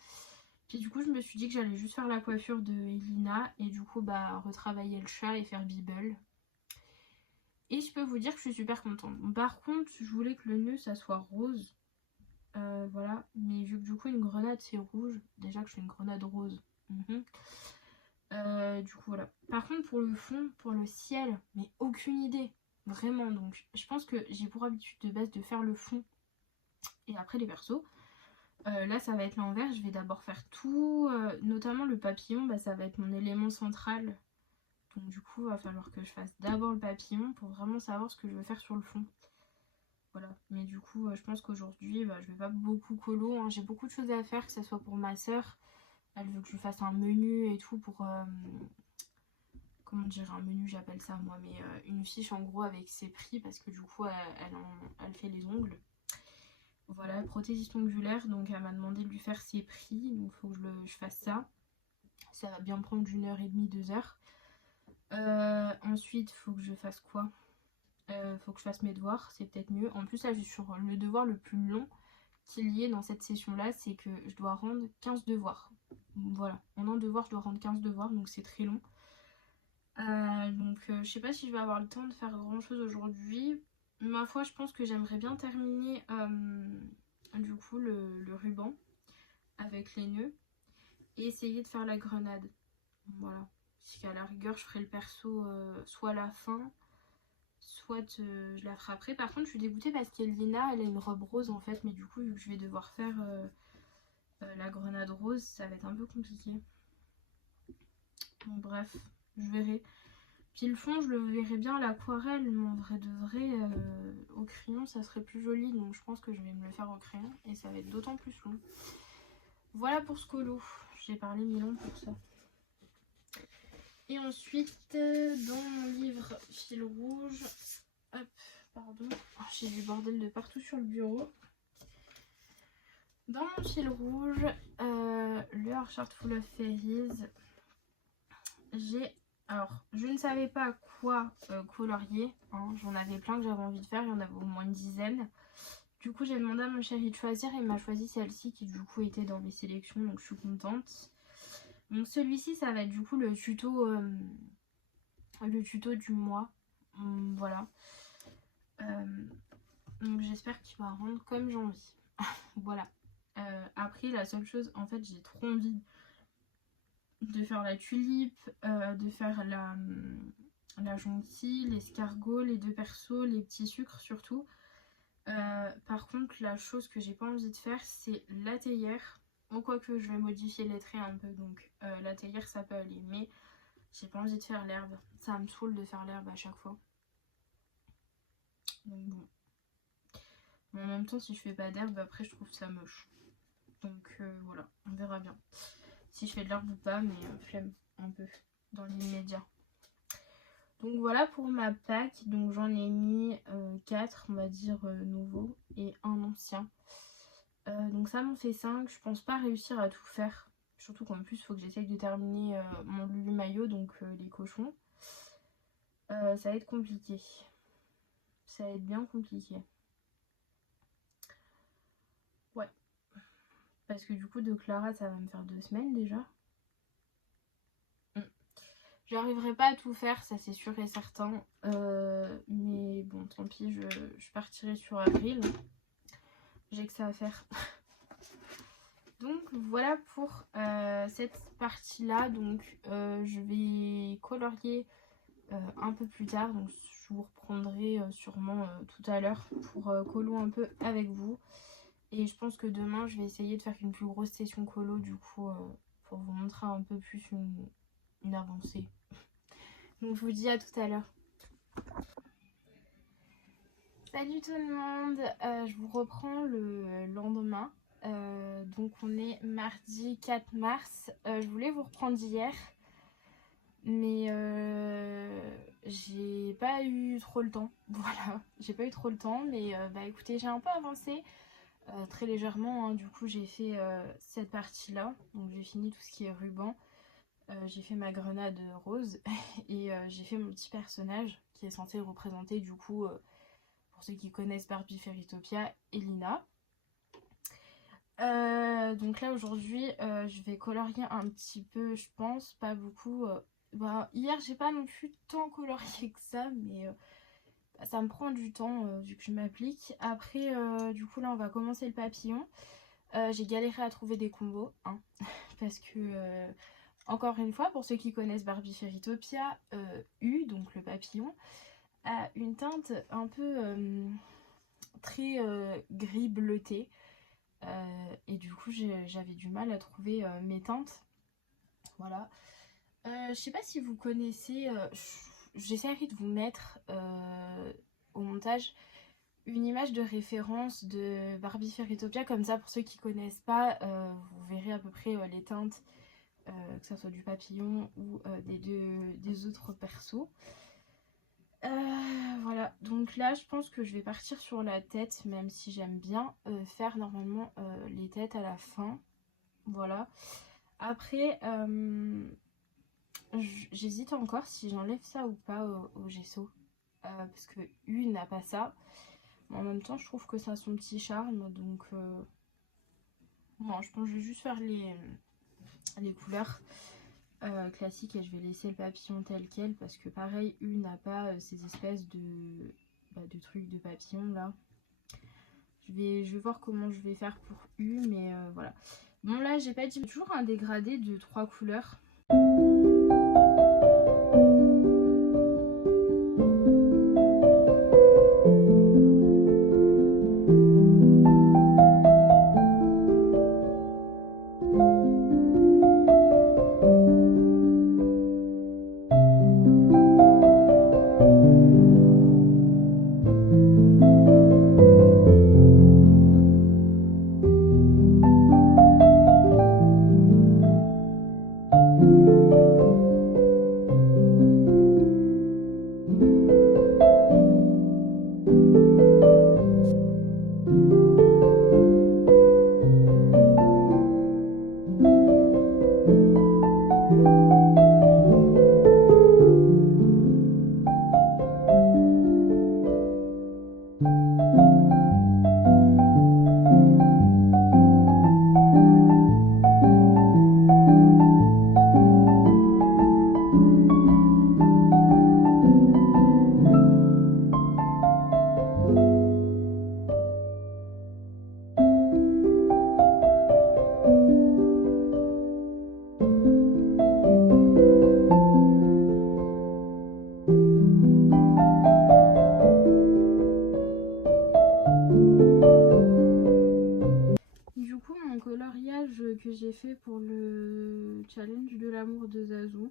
Puis du coup je me suis dit que j'allais juste faire la coiffure de Elina et du coup retravailler le chat et faire Bibble. Et je peux vous dire que je suis super contente. Par contre, je voulais que le nœud, ça soit rose. Voilà. Mais vu que du coup, une grenade, c'est rouge. Déjà que je fais une grenade rose. Du coup, voilà. Par contre, pour le fond, pour le ciel, mais aucune idée. Vraiment. Donc, je pense que j'ai pour habitude de base de faire le fond. Et après, les persos. Là, ça va être l'envers. Je vais d'abord faire tout. Notamment le papillon, ça va être mon élément central. Donc du coup, il va falloir que je fasse d'abord le papillon pour vraiment savoir ce que je veux faire sur le fond. Voilà. Mais du coup, je pense qu'aujourd'hui, je vais pas beaucoup colo. Hein. J'ai beaucoup de choses à faire, que ce soit pour ma soeur. Elle veut que je fasse un menu et tout pour... comment dire, un menu, j'appelle ça moi. Mais une fiche en gros avec ses prix parce que du coup, elle fait les ongles. Voilà, prothésiste ongulaire. Donc elle m'a demandé de lui faire ses prix. Donc il faut que je fasse ça. Ça va bien prendre 1h30, 2h. Ensuite, il faut que je fasse quoi? Faut que je fasse mes devoirs, c'est peut-être mieux. En plus là je suis sur le devoir le plus long qu'il y ait dans cette session là, c'est que je dois rendre 15 devoirs. Voilà, en un devoir je dois rendre 15 devoirs, donc c'est très long. Je sais pas si je vais avoir le temps de faire grand chose aujourd'hui. Ma foi, je pense que j'aimerais bien terminer du coup le ruban avec les nœuds et essayer de faire la grenade. Voilà. Parce qu'à la rigueur, je ferai le perso soit à la fin, soit je la ferai après. Par contre, je suis dégoûtée parce qu'Elina, elle a une robe rose en fait, mais du coup, vu que je vais devoir faire la grenade rose, ça va être un peu compliqué. Bon, bref, je verrai. Puis le fond, je le verrais bien à l'aquarelle, mais en vrai de vrai, au crayon, ça serait plus joli. Donc je pense que je vais me le faire au crayon et ça va être d'autant plus long. Voilà pour ce colo. J'ai parlé 1000 ans pour ça. Et ensuite, dans mon livre fil rouge, hop, pardon, j'ai du bordel de partout sur le bureau. Dans mon fil rouge, le Heart Full of Fairies, j'ai... Alors, je ne savais pas quoi colorier, hein. J'en avais plein que j'avais envie de faire, il y en avait au moins une dizaine. Du coup, j'ai demandé à mon chéri de choisir et il m'a choisi celle-ci qui du coup était dans mes sélections, donc je suis contente. Donc celui-ci, ça va être du coup le tuto du mois. Voilà. Donc j'espère qu'il va rendre comme j'ai envie. Voilà. Après, la seule chose, en fait, j'ai trop envie de faire la tulipe, de faire la jonquille, l'escargot, les deux persos, les petits sucres surtout. Par contre, la chose que j'ai pas envie de faire, c'est la théière. Bon, quoique je vais modifier les traits un peu, donc la théière ça peut aller, mais j'ai pas envie de faire l'herbe. Ça me saoule de faire l'herbe à chaque fois. Donc bon. Mais en même temps, si je fais pas d'herbe, après je trouve ça moche. Donc voilà, on verra bien. Si je fais de l'herbe ou pas, mais flemme un peu dans l'immédiat. Donc voilà pour ma pack. Donc j'en ai mis 4, on va dire, nouveaux et un ancien. Donc ça m'en fait 5. Je pense pas réussir à tout faire. Surtout qu'en plus, il faut que j'essaye de terminer mon Lulu maillot, donc les cochons. Ça va être compliqué. Ça va être bien compliqué. Ouais. Parce que du coup, de Clara, ça va me faire 2 semaines déjà. J'arriverai pas à tout faire, ça c'est sûr et certain. Mais bon, tant pis, je partirai sur avril. J'ai que ça à faire. Donc voilà pour cette partie là. Donc je vais colorier un peu plus tard. Donc je vous reprendrai sûrement tout à l'heure pour colo un peu avec vous. Et je pense que demain je vais essayer de faire une plus grosse session colo du coup pour vous montrer un peu plus une avancée. Donc je vous dis à tout à l'heure. Salut tout le monde, je vous reprends le lendemain. Donc on est mardi 4 mars. Je voulais vous reprendre hier, mais j'ai pas eu trop le temps. Voilà, j'ai pas eu trop le temps, mais bah écoutez, j'ai un peu avancé très légèrement, hein. Du coup j'ai fait cette partie-là, donc j'ai fini tout ce qui est ruban. J'ai fait ma grenade rose et j'ai fait mon petit personnage qui est censé représenter du coup, pour ceux qui connaissent Barbie Fairytopia, Elina. Donc là aujourd'hui je vais colorier un petit peu, je pense, pas beaucoup. Bah, hier j'ai pas non plus tant colorié que ça, mais bah, ça me prend du temps vu que je m'applique. Après du coup là on va commencer le papillon. J'ai galéré à trouver des combos, hein, parce que encore une fois, pour ceux qui connaissent Barbie Fairytopia, U, donc le papillon, a une teinte un peu très gris bleuté. Et du coup, j'avais du mal à trouver mes teintes. Voilà. Je sais pas si vous connaissez, j'essaierai de vous mettre au montage une image de référence de Barbie Fairytopia. Comme ça, pour ceux qui connaissent pas, vous verrez à peu près les teintes. Que ce soit du papillon ou des autres persos. Voilà, donc là je pense que je vais partir sur la tête, même si j'aime bien faire normalement les têtes à la fin. Voilà. Après, j'hésite encore si j'enlève ça ou pas au gesso. parce que U n'a pas ça. Mais en même temps, je trouve que ça a son petit charme, donc bon, je pense que je vais juste faire les couleurs classiques et je vais laisser le papillon tel quel, parce que pareil, U n'a pas ces espèces de trucs de papillon là. Je vais voir comment je vais faire pour U, mais voilà. Bon, là, j'ai pas dit, toujours un dégradé de 3 couleurs. Du coup, mon coloriage que j'ai fait pour le challenge de l'amour de Zazu,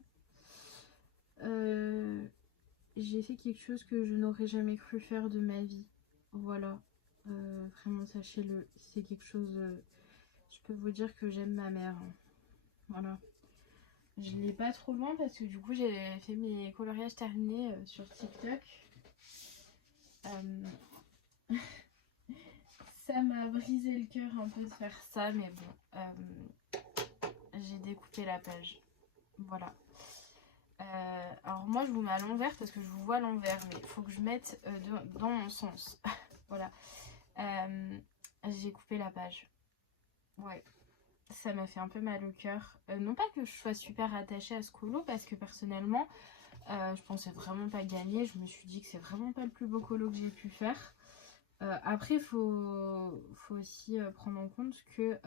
j'ai fait quelque chose que je n'aurais jamais cru faire de ma vie. Voilà, vraiment sachez-le, c'est quelque chose, je peux vous dire que j'aime ma mère. Voilà. Je l'ai pas trop loin parce que du coup j'ai fait mes coloriages terminés sur TikTok. Ça m'a brisé le cœur un peu de faire ça, mais bon, j'ai découpé la page. Voilà. Alors moi je vous mets à l'envers parce que je vous vois à l'envers, mais il faut que je mette dans mon sens. Voilà. J'ai coupé la page. Ouais. Ça m'a fait un peu mal au cœur. Non pas que je sois super attachée à ce colo, parce que personnellement, je pensais vraiment pas gagner. Je me suis dit que c'est vraiment pas le plus beau colo que j'ai pu faire. Après, faut aussi prendre en compte que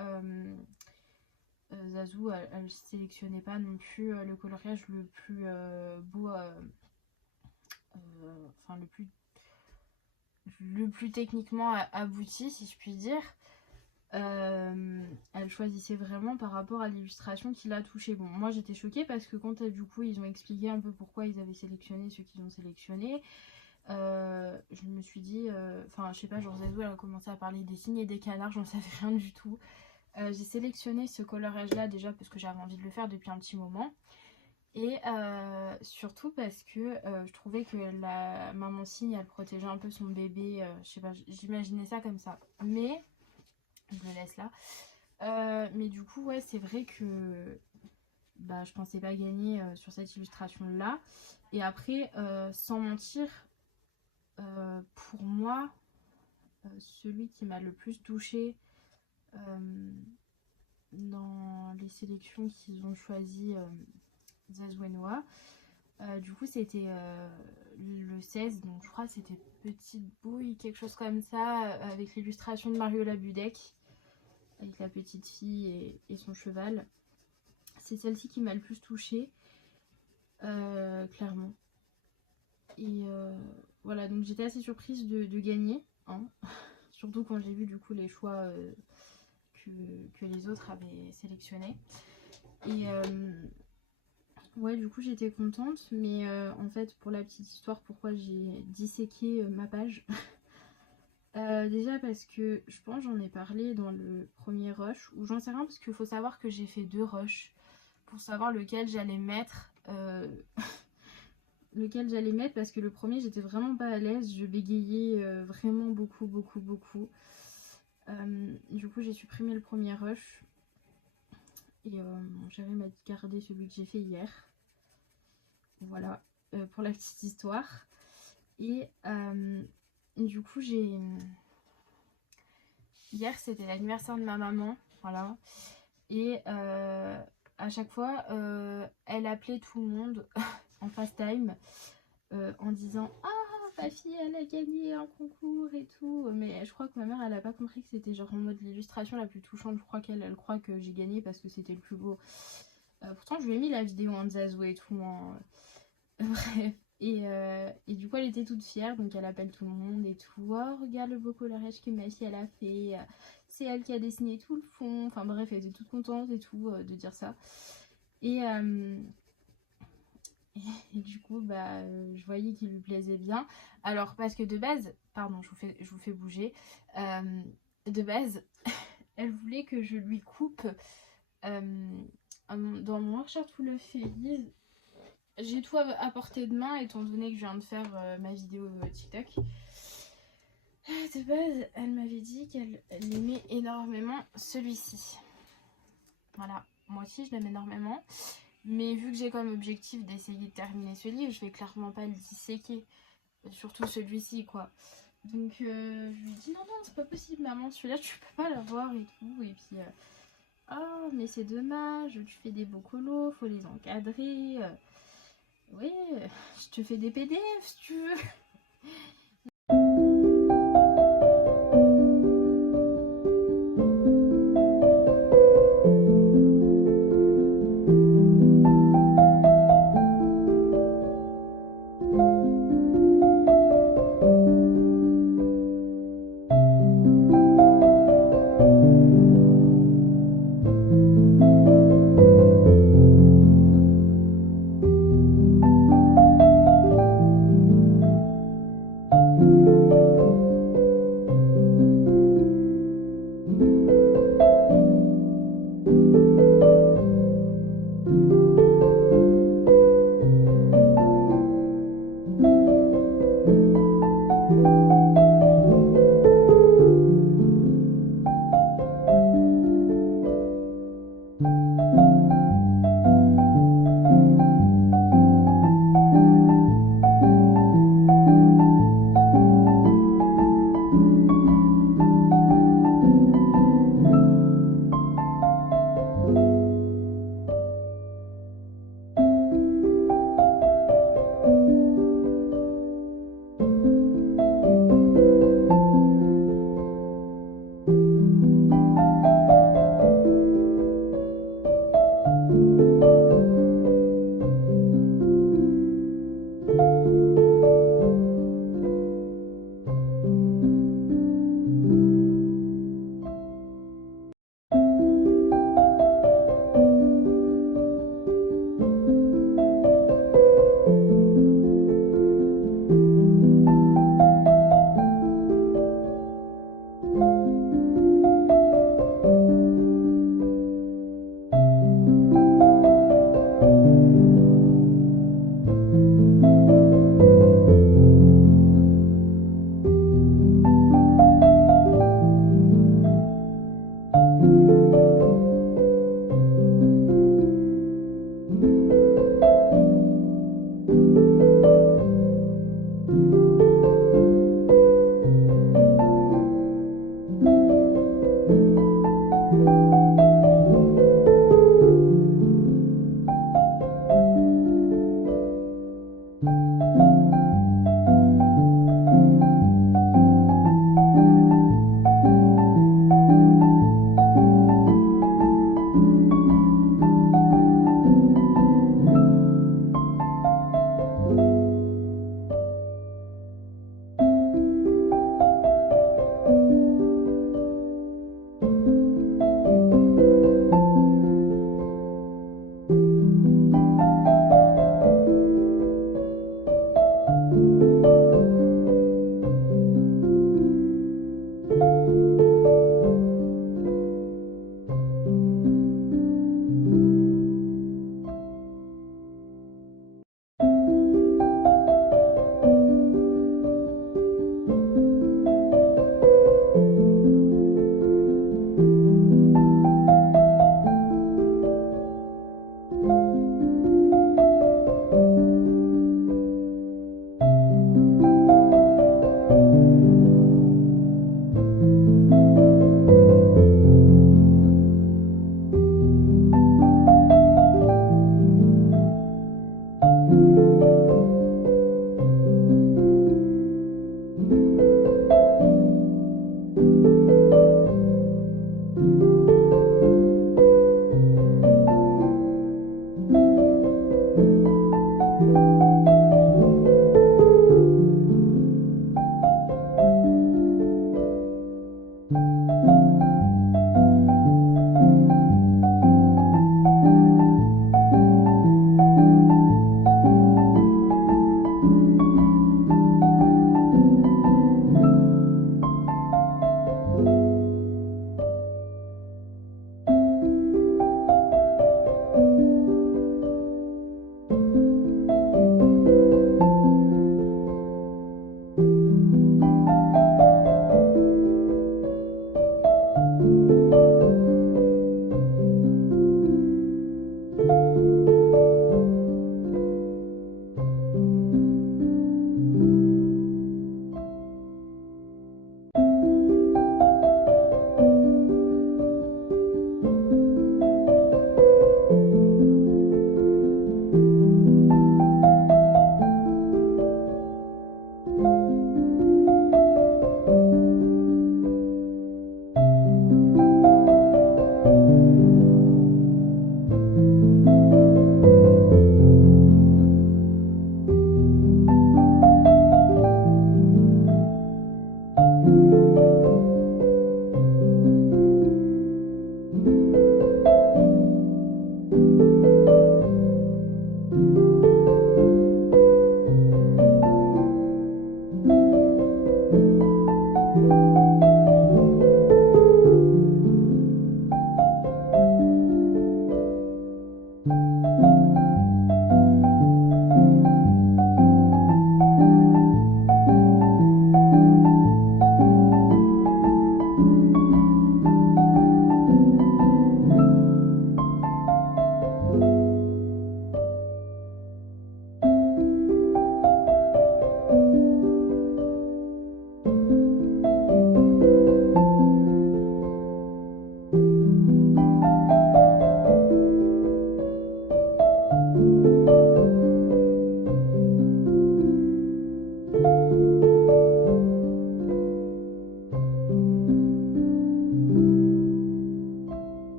Zazu, elle sélectionnait pas non plus le coloriage le plus beau, enfin le plus techniquement abouti, si je puis dire. Elle choisissait vraiment par rapport à l'illustration qui l'a touchée. Bon, moi j'étais choquée parce que quand du coup ils ont expliqué un peu pourquoi ils avaient sélectionné ceux qu'ils ont sélectionnés, je me suis dit, enfin je sais pas, genre Zazu elle a commencé à parler des cygnes et des canards, j'en savais rien du tout. J'ai sélectionné ce coloriage là déjà parce que j'avais envie de le faire depuis un petit moment. Et surtout parce que je trouvais que la maman cygne elle protégeait un peu son bébé, je sais pas, j'imaginais ça comme ça. Mais je le laisse là. Mais du coup, ouais, c'est vrai que bah, je pensais pas gagner sur cette illustration-là. Et après, sans mentir, pour moi, celui qui m'a le plus touchée dans les sélections qu'ils ont choisi Zazu et Noah, du coup, c'était le 16, donc je crois que c'était Petite Bouille, quelque chose comme ça, avec l'illustration de Mario Labudek, avec la petite fille et son cheval. C'est celle-ci qui m'a le plus touchée, clairement. Et voilà, donc j'étais assez surprise de gagner, hein. Surtout quand j'ai vu du coup les choix que les autres avaient sélectionnés. Et ouais, du coup j'étais contente, mais en fait pour la petite histoire, pourquoi j'ai disséqué ma page déjà parce que je pense j'en ai parlé dans le premier rush, ou j'en sais rien parce qu'il faut savoir que j'ai fait 2 rushs pour savoir lequel j'allais mettre. Lequel j'allais mettre parce que le premier j'étais vraiment pas à l'aise, je bégayais vraiment beaucoup. Du coup j'ai supprimé le premier rush et j'avais gardé celui que j'ai fait hier. Voilà, pour la petite histoire. Et du coup, hier, c'était l'anniversaire de ma maman, voilà. Et à chaque fois, elle appelait tout le monde en FaceTime en disant « Ah, ma fille, elle a gagné un concours et tout ». Mais je crois que ma mère, elle a pas compris que c'était genre en mode l'illustration la plus touchante. Je crois qu'elle croit que j'ai gagné parce que c'était le plus beau. Pourtant, je lui ai mis la vidéo en Zazo et tout. Hein. Bref. Et du coup, elle était toute fière, donc elle appelle tout le monde et tout. Oh, regarde le beau coloriage que ma fille elle a fait. C'est elle qui a dessiné tout le fond. Enfin bref, elle était toute contente et tout de dire ça. Et, et du coup, je voyais qu'il lui plaisait bien. Alors, parce que de base, pardon, je vous fais bouger. De base, elle voulait que je lui coupe dans mon Workshop Full Feliz. J'ai tout à portée de main étant donné que je viens de faire ma vidéo TikTok. De base, elle m'avait dit qu'elle aimait énormément celui-ci. Voilà, moi aussi je l'aime énormément. Mais vu que j'ai comme objectif d'essayer de terminer ce livre, je vais clairement pas le disséquer. Surtout celui-ci, quoi. Donc je lui ai dit non, c'est pas possible, maman, celui-là tu peux pas l'avoir et tout. Et puis, oh, mais c'est dommage, tu fais des beaux colos, faut les encadrer. Oui, je te fais des PDF si tu veux.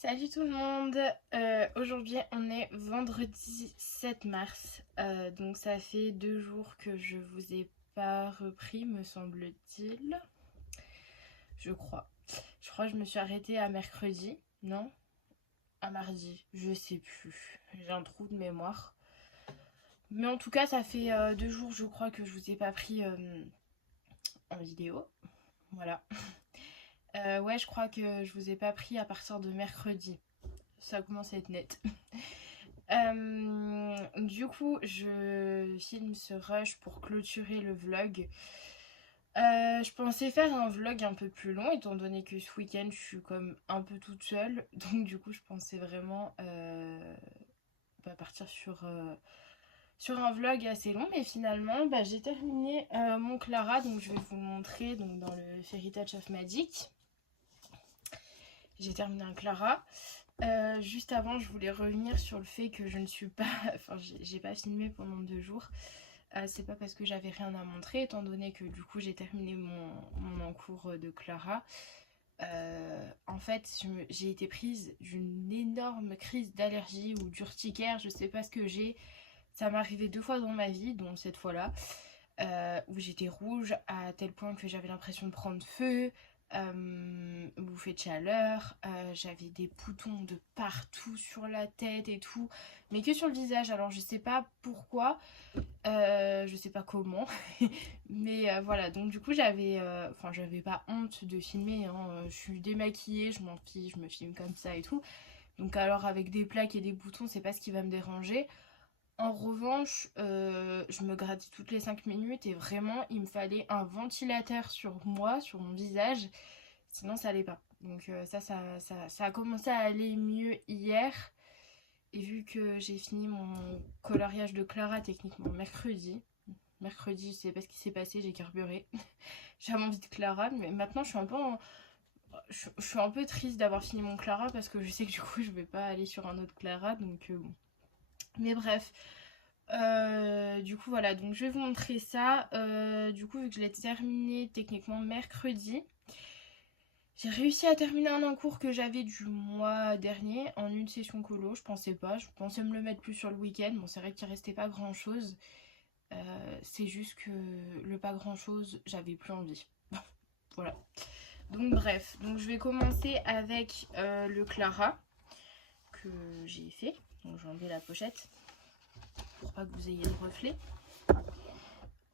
Salut tout le monde. Aujourd'hui on est vendredi 7 mars. Donc ça fait 2 jours que je vous ai pas repris, me semble-t-il. Je crois. Je crois que je me suis arrêtée à mercredi, non? À mardi, je sais plus. J'ai un trou de mémoire. Mais en tout cas ça fait 2 jours je crois que je vous ai pas pris en vidéo. Voilà. Ouais, je crois que je vous ai pas pris à partir de mercredi. Ça commence à être net. Du coup, je filme ce rush pour clôturer le vlog. Je pensais faire un vlog un peu plus long, étant donné que ce week-end, je suis comme un peu toute seule. Donc du coup, je pensais vraiment partir sur un vlog assez long. Mais finalement, j'ai terminé mon Clara. Donc je vais vous le montrer donc, dans le Fairy Touch of Magic. J'ai terminé un Clara. Juste avant, je voulais revenir sur le fait que je ne suis pas... Enfin, j'ai pas filmé pendant 2 jours. C'est pas parce que j'avais rien à montrer, étant donné que du coup j'ai terminé mon encours de Clara. En fait, j'ai été prise d'une énorme crise d'allergie ou d'urticaire, je sais pas ce que j'ai. Ça m'est arrivé 2 fois dans ma vie, dont cette fois-là, où j'étais rouge à tel point que j'avais l'impression de prendre feu. Bouffée de chaleur, j'avais des boutons de partout sur la tête et tout, mais que sur le visage. Alors je sais pas pourquoi, je sais pas comment, mais voilà. Donc du coup j'avais pas honte de filmer, hein. Je suis démaquillée, je m'en fiche, je me filme comme ça et tout. Donc alors avec des plaques et des boutons, c'est pas ce qui va me déranger. En revanche, je me grattais toutes les 5 minutes et vraiment, il me fallait un ventilateur sur moi, sur mon visage, sinon ça allait pas. Donc ça a commencé à aller mieux hier. Et vu que j'ai fini mon coloriage de Clara techniquement mercredi, je sais pas ce qui s'est passé, j'ai carburé. J'avais envie de Clara, mais maintenant je suis un peu triste d'avoir fini mon Clara parce que je sais que du coup je vais pas aller sur un autre Clara, donc bon. Mais bref, du coup voilà, donc je vais vous montrer ça. Du coup vu que je l'ai terminé techniquement mercredi, j'ai réussi à terminer un encours que j'avais du mois dernier en une session colo. Je pensais me le mettre plus sur le week-end. Bon, c'est vrai qu'il restait pas grand chose, c'est juste que le pas grand chose, j'avais plus envie. Voilà, donc bref, donc je vais commencer avec le Clara que j'ai fait. Donc j'ai enlevé la pochette pour pas que vous ayez le reflet.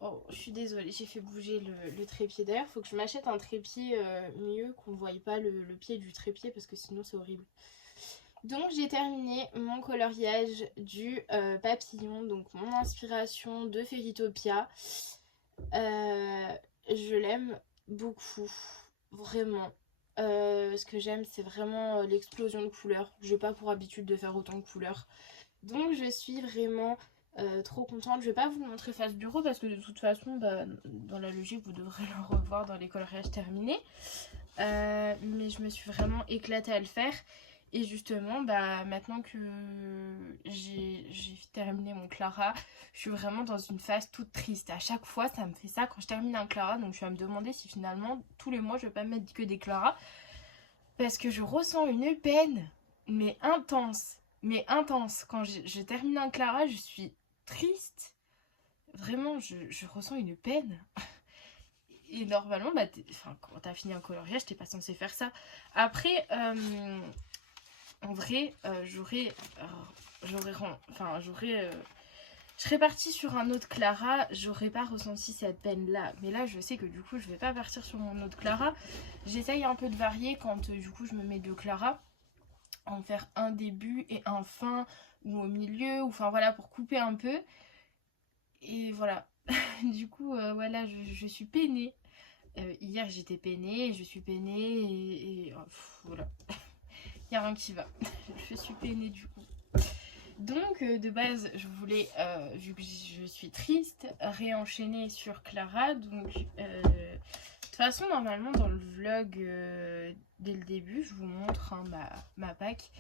Oh, je suis désolée, j'ai fait bouger le trépied. D'ailleurs, faut que je m'achète un trépied mieux, qu'on ne voie pas le pied du trépied parce que sinon c'est horrible. Donc j'ai terminé mon coloriage du papillon, donc mon inspiration de Fairytopia. Je l'aime beaucoup, vraiment. Ce que j'aime, c'est vraiment l'explosion de couleurs. Je n'ai pas pour habitude de faire autant de couleurs. Donc je suis vraiment trop contente. Je vais pas vous le montrer face bureau parce que de toute façon, dans la logique, vous devrez le revoir dans les coloriages terminés. Mais je me suis vraiment éclatée à le faire. Et justement, maintenant que j'ai terminé mon Clara, je suis vraiment dans une phase toute triste. À chaque fois, ça me fait ça quand je termine un Clara. Donc je vais me demander si finalement, tous les mois, je vais pas mettre que des Clara. Parce que je ressens une peine, mais intense. Mais intense. Quand je termine un Clara, je suis triste. Vraiment, je ressens une peine. Et normalement, quand t'as fini un coloriage, t'es pas censé faire ça. Après, en vrai, je serais partie sur un autre Clara, j'aurais pas ressenti cette peine-là. Mais là, je sais que du coup, je vais pas partir sur mon autre Clara. J'essaye un peu de varier quand du coup, je me mets 2 Clara. En faire un début et un fin ou au milieu, ou enfin voilà, pour couper un peu. Et voilà. Du coup, voilà, je suis peinée. Hier, j'étais peinée, je suis peinée et voilà. Il n'y a rien qui va. Je suis peinée du coup. Donc de base je voulais, vu que je suis triste, réenchaîner sur Clara. Donc de toute façon normalement dans le vlog dès le début je vous montre hein, ma pack.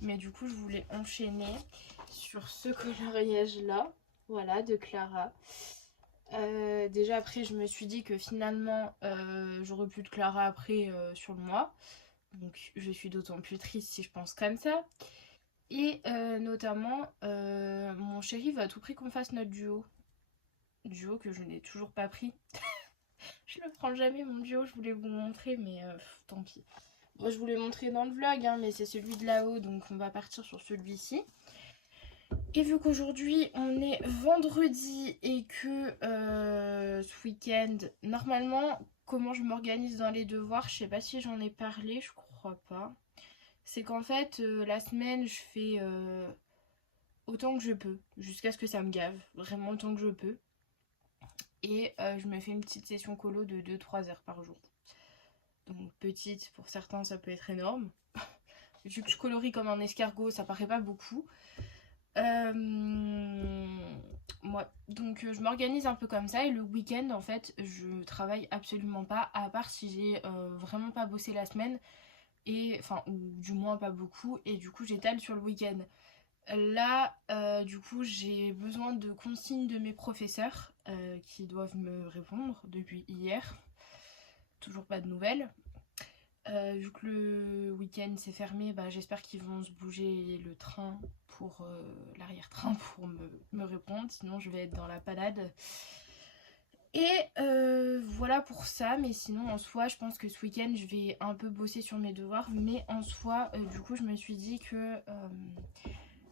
Mais du coup je voulais enchaîner sur ce coloriage là. Voilà, de Clara. Déjà après je me suis dit que finalement j'aurais plus de Clara après sur le mois. Donc je suis d'autant plus triste si je pense comme ça. Et notamment, mon chéri veut à tout prix qu'on fasse notre duo. Duo que je n'ai toujours pas pris. Je le prends jamais mon duo, je voulais vous montrer, mais tant pis. Moi je voulais montrer dans le vlog, hein, mais c'est celui de là-haut, donc on va partir sur celui-ci. Et vu qu'aujourd'hui on est vendredi et que ce week-end, normalement, comment je m'organise dans les devoirs, je sais pas si j'en ai parlé, je crois pas. C'est qu'en fait, la semaine, je fais autant que je peux, jusqu'à ce que ça me gave, vraiment autant que je peux. Et je me fais une petite session colo de 2-3 heures par jour. Donc petite, pour certains ça peut être énorme. Vu que je colorie comme un escargot, ça paraît pas beaucoup. Ouais. Donc je m'organise un peu comme ça et le week-end en fait je travaille absolument pas, à part si j'ai vraiment pas bossé la semaine, et enfin ou du moins pas beaucoup, et du coup j'étale sur le week-end. Là du coup j'ai besoin de consignes de mes professeurs qui doivent me répondre depuis hier. Toujours pas de nouvelles. Vu que le week-end c'est fermé, bah, j'espère qu'ils vont se bouger le train pour l'arrière-train pour me répondre, sinon je vais être dans la panade. Et voilà pour ça, mais sinon en soi je pense que ce week-end je vais un peu bosser sur mes devoirs, mais en soi du coup je me suis dit que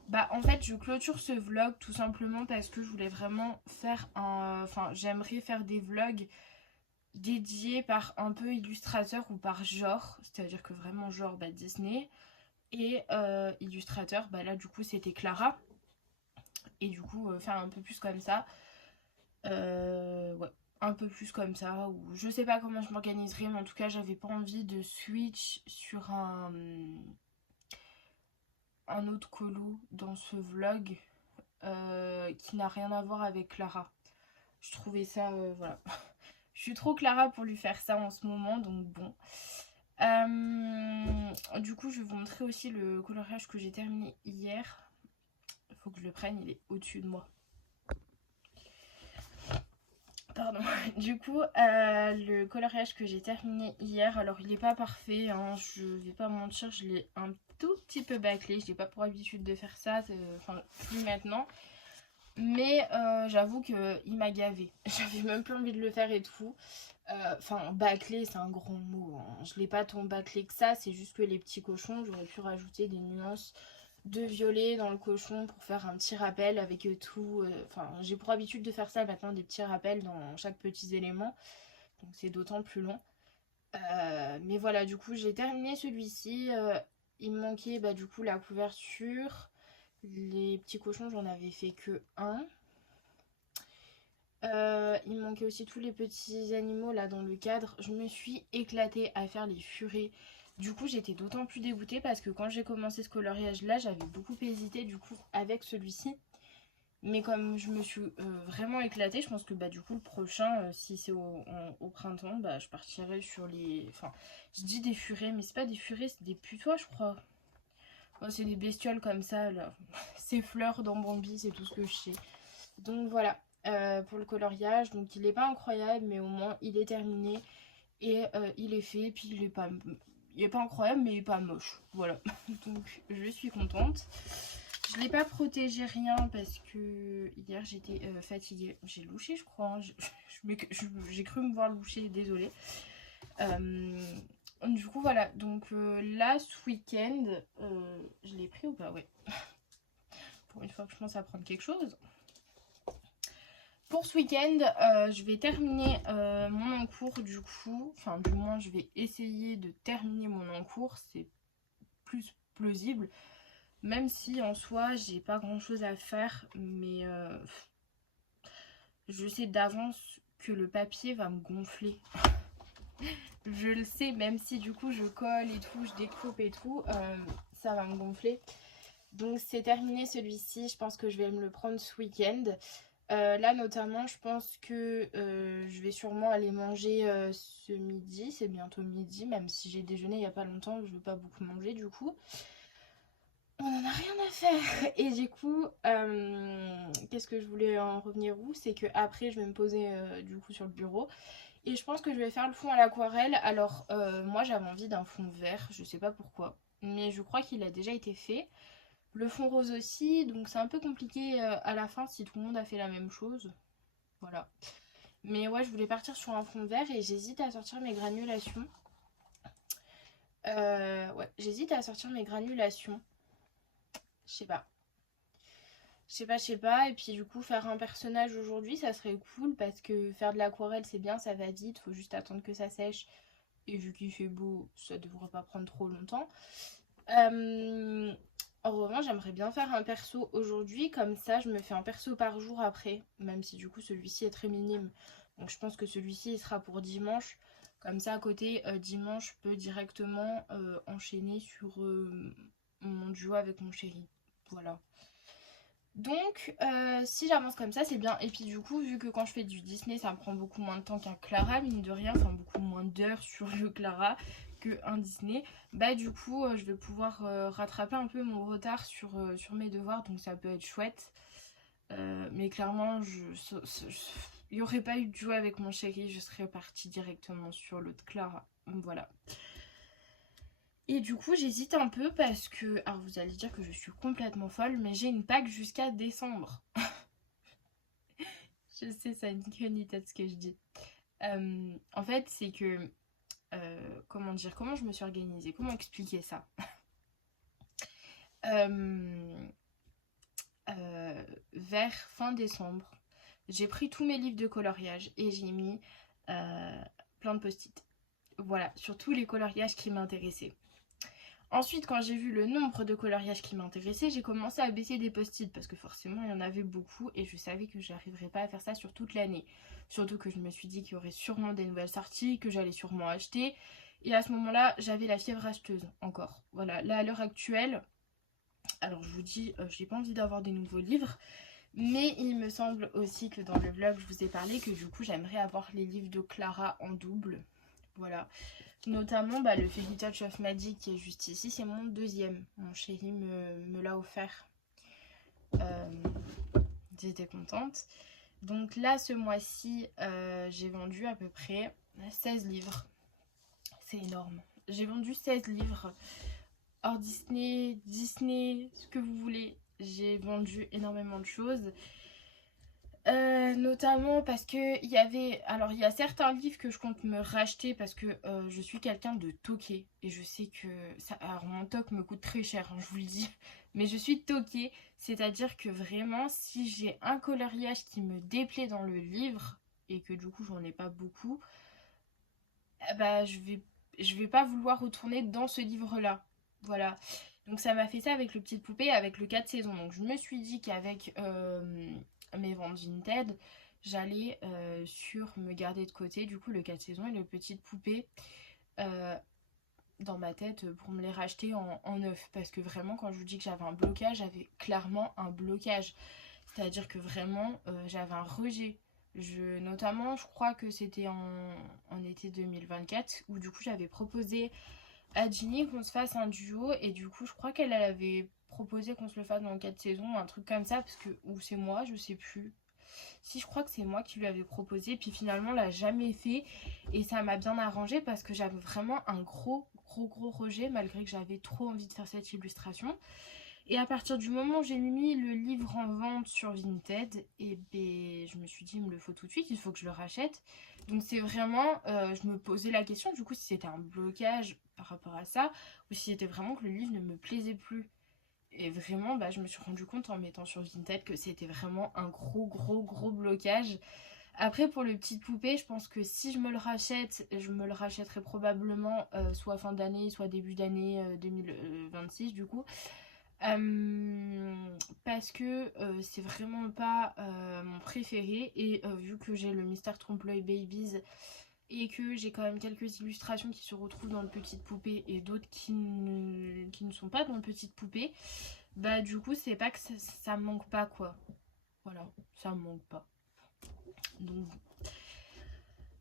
bah en fait je clôture ce vlog tout simplement parce que je voulais vraiment faire un... Enfin j'aimerais faire des vlogs dédié par un peu illustrateur ou par genre, c'est-à-dire que vraiment genre bah, Disney, et illustrateur, bah là du coup c'était Clara, et du coup faire un peu plus comme ça, ouais, un peu plus comme ça, ou je sais pas comment je m'organiserai, mais en tout cas j'avais pas envie de switch sur un autre colo dans ce vlog qui n'a rien à voir avec Clara. Je trouvais ça, voilà. Je suis trop Clara pour lui faire ça en ce moment, donc bon. Du coup, je vais vous montrer aussi le coloriage que j'ai terminé hier. Il faut que je le prenne, il est au-dessus de moi. Pardon. Du coup, le coloriage que j'ai terminé hier, alors il n'est pas parfait, hein, je vais pas mentir, je l'ai un tout petit peu bâclé. Je n'ai pas pour habitude de faire ça, enfin plus maintenant. Mais j'avoue qu'il m'a gavé. J'avais même plus envie de le faire et tout. Enfin, bâclé, c'est un grand mot. Hein. Je l'ai pas tant bâclé que ça. C'est juste que les petits cochons, j'aurais pu rajouter des nuances de violet dans le cochon pour faire un petit rappel avec tout. Enfin, j'ai pour habitude de faire ça maintenant, des petits rappels dans chaque petit élément. Donc c'est d'autant plus long. Mais voilà, du coup, j'ai terminé celui-ci. Il me manquait bah, du coup la couverture. Les petits cochons, j'en avais fait que un. Il me manquait aussi tous les petits animaux là dans le cadre. Je me suis éclatée à faire les furets. Du coup, j'étais d'autant plus dégoûtée parce que quand j'ai commencé ce coloriage là, j'avais beaucoup hésité du coup avec celui-ci. Mais comme je me suis vraiment éclatée, je pense que bah, du coup le prochain, si c'est au printemps, bah, je partirai sur les... Enfin, je dis des furets, mais c'est pas des furets, c'est des putois je crois. Oh, c'est des bestioles comme ça, là. Ces fleurs dans Bambi, c'est tout ce que je sais. Donc voilà, pour le coloriage. Donc il est pas incroyable, mais au moins il est terminé. Et il est fait, puis il est pas incroyable, mais il est pas moche. Voilà, donc je suis contente. Je l'ai pas protégé rien parce que hier j'étais fatiguée. J'ai louché, je crois. Hein. J'ai cru me voir loucher, désolée. Du coup voilà, donc là ce week-end, je l'ai pris ou pas? Ouais. Pour une fois que je pense à prendre quelque chose. Pour ce week-end, je vais terminer mon encours du coup. Enfin du moins je vais essayer de terminer mon encours, c'est plus plausible. Même si en soi j'ai pas grand chose à faire, mais je sais d'avance que le papier va me gonfler. Je le sais, même si du coup je colle et tout, je découpe et tout, ça va me gonfler. Donc c'est terminé celui-ci, je pense que je vais me le prendre ce week-end. Là notamment je pense que je vais sûrement aller manger ce midi, c'est bientôt midi, même si j'ai déjeuné il n'y a pas longtemps, je ne veux pas beaucoup manger du coup. On n'en a rien à faire. Et du coup, qu'est-ce que je voulais en revenir où? C'est que après je vais me poser du coup sur le bureau. Et je pense que je vais faire le fond à l'aquarelle. Alors moi j'avais envie d'un fond vert, je sais pas pourquoi. Mais je crois qu'il a déjà été fait. Le fond rose aussi, donc c'est un peu compliqué à la fin si tout le monde a fait la même chose. Voilà. Mais ouais, je voulais partir sur un fond vert et j'hésite à sortir mes granulations. Ouais, j'hésite à sortir mes granulations. Je sais pas. Je sais pas. Et puis du coup, faire un personnage aujourd'hui, ça serait cool parce que faire de l'aquarelle, c'est bien, ça va vite. Faut juste attendre que ça sèche. Et vu qu'il fait beau, ça devrait pas prendre trop longtemps. En revanche, j'aimerais bien faire un perso aujourd'hui. Comme ça, je me fais un perso par jour après. Même si du coup, celui-ci est très minime. Donc je pense que celui-ci, il sera pour dimanche. Comme ça, à côté, dimanche, je peux directement enchaîner sur mon duo avec mon chéri. Voilà. Donc, si j'avance comme ça, c'est bien. Et puis du coup, vu que quand je fais du Disney, ça me prend beaucoup moins de temps qu'un Clara, mine de rien, enfin beaucoup moins d'heures sur le Clara qu'un Disney, bah du coup, je vais pouvoir rattraper un peu mon retard sur mes devoirs, donc ça peut être chouette. Mais clairement, il n'y aurait pas eu de jouer avec mon chéri, je serais partie directement sur l'autre Clara. Voilà. Et du coup, j'hésite un peu parce que... Alors, vous allez dire que je suis complètement folle, mais j'ai une Pâques jusqu'à décembre. Je sais, ça n'a ni queue ni tête ce que je dis. En fait, c'est que... comment dire? Comment je me suis organisée? Comment expliquer ça? Vers fin décembre, j'ai pris tous mes livres de coloriage et j'ai mis plein de post-it. Voilà, sur tous les coloriages qui m'intéressaient. Ensuite, quand j'ai vu le nombre de coloriages qui m'intéressaient, j'ai commencé à baisser des post-it parce que forcément il y en avait beaucoup et je savais que j'arriverais pas à faire ça sur toute l'année. Surtout que je me suis dit qu'il y aurait sûrement des nouvelles sorties, que j'allais sûrement acheter. Et à ce moment-là, j'avais la fièvre acheteuse encore. Voilà, là à l'heure actuelle, alors je vous dis, j'ai pas envie d'avoir des nouveaux livres. Mais il me semble aussi que dans le vlog, je vous ai parlé que du coup, j'aimerais avoir les livres de Clara en double. Voilà. Notamment le Fairy Touch of Magic qui est juste ici, c'est mon deuxième. Mon chéri me l'a offert. J'étais contente. Donc là, ce mois-ci, j'ai vendu à peu près 16 livres. C'est énorme. J'ai vendu 16 livres. Hors Disney, ce que vous voulez. J'ai vendu énormément de choses. Notamment parce que il y avait... Alors il y a certains livres que je compte me racheter parce que je suis quelqu'un de toqué. Et je sais que... Alors mon toc me coûte très cher, hein, je vous le dis. Mais je suis toquée. C'est-à-dire que vraiment, si j'ai un coloriage qui me déplaît dans le livre, et que du coup j'en ai pas beaucoup, bah je vais pas vouloir retourner dans ce livre-là. Voilà. Donc ça m'a fait ça avec le Petite Poupée, avec le 4 saisons. Donc je me suis dit qu'avec mes ventes Vinted, j'allais sur me garder de côté du coup le 4 saisons et le Petite Poupée dans ma tête pour me les racheter en neuf. Parce que vraiment quand je vous dis que j'avais un blocage, j'avais clairement un blocage. C'est-à-dire que vraiment j'avais un rejet. Notamment, je crois que c'était en été 2024 où du coup j'avais proposé à Ginny qu'on se fasse un duo et du coup je crois qu'elle avait proposé qu'on se le fasse dans 4 saisons, un truc comme ça, parce que ou c'est moi, je sais plus. Si, je crois que c'est moi qui lui avais proposé, puis finalement on l'a jamais fait et ça m'a bien arrangé parce que j'avais vraiment un gros rejet malgré que j'avais trop envie de faire cette illustration. Et à partir du moment où j'ai mis le livre en vente sur Vinted, et ben, je me suis dit, il me le faut tout de suite, il faut que je le rachète. Donc c'est vraiment, je me posais la question du coup si c'était un blocage par rapport à ça, ou si c'était vraiment que le livre ne me plaisait plus. Et vraiment, je me suis rendu compte en mettant sur Vinted que c'était vraiment un gros blocage. Après, pour le Petite Poupée, je pense que si je me le rachète, je me le rachèterai probablement soit fin d'année, soit début d'année 2026 du coup. Parce que c'est vraiment pas mon préféré et vu que j'ai le Mystère Trompe-l'œil Babies et que j'ai quand même quelques illustrations qui se retrouvent dans le Petite Poupée et d'autres qui ne sont pas dans le Petite Poupée, du coup c'est pas que ça me manque pas quoi. Voilà, ça me manque pas. Donc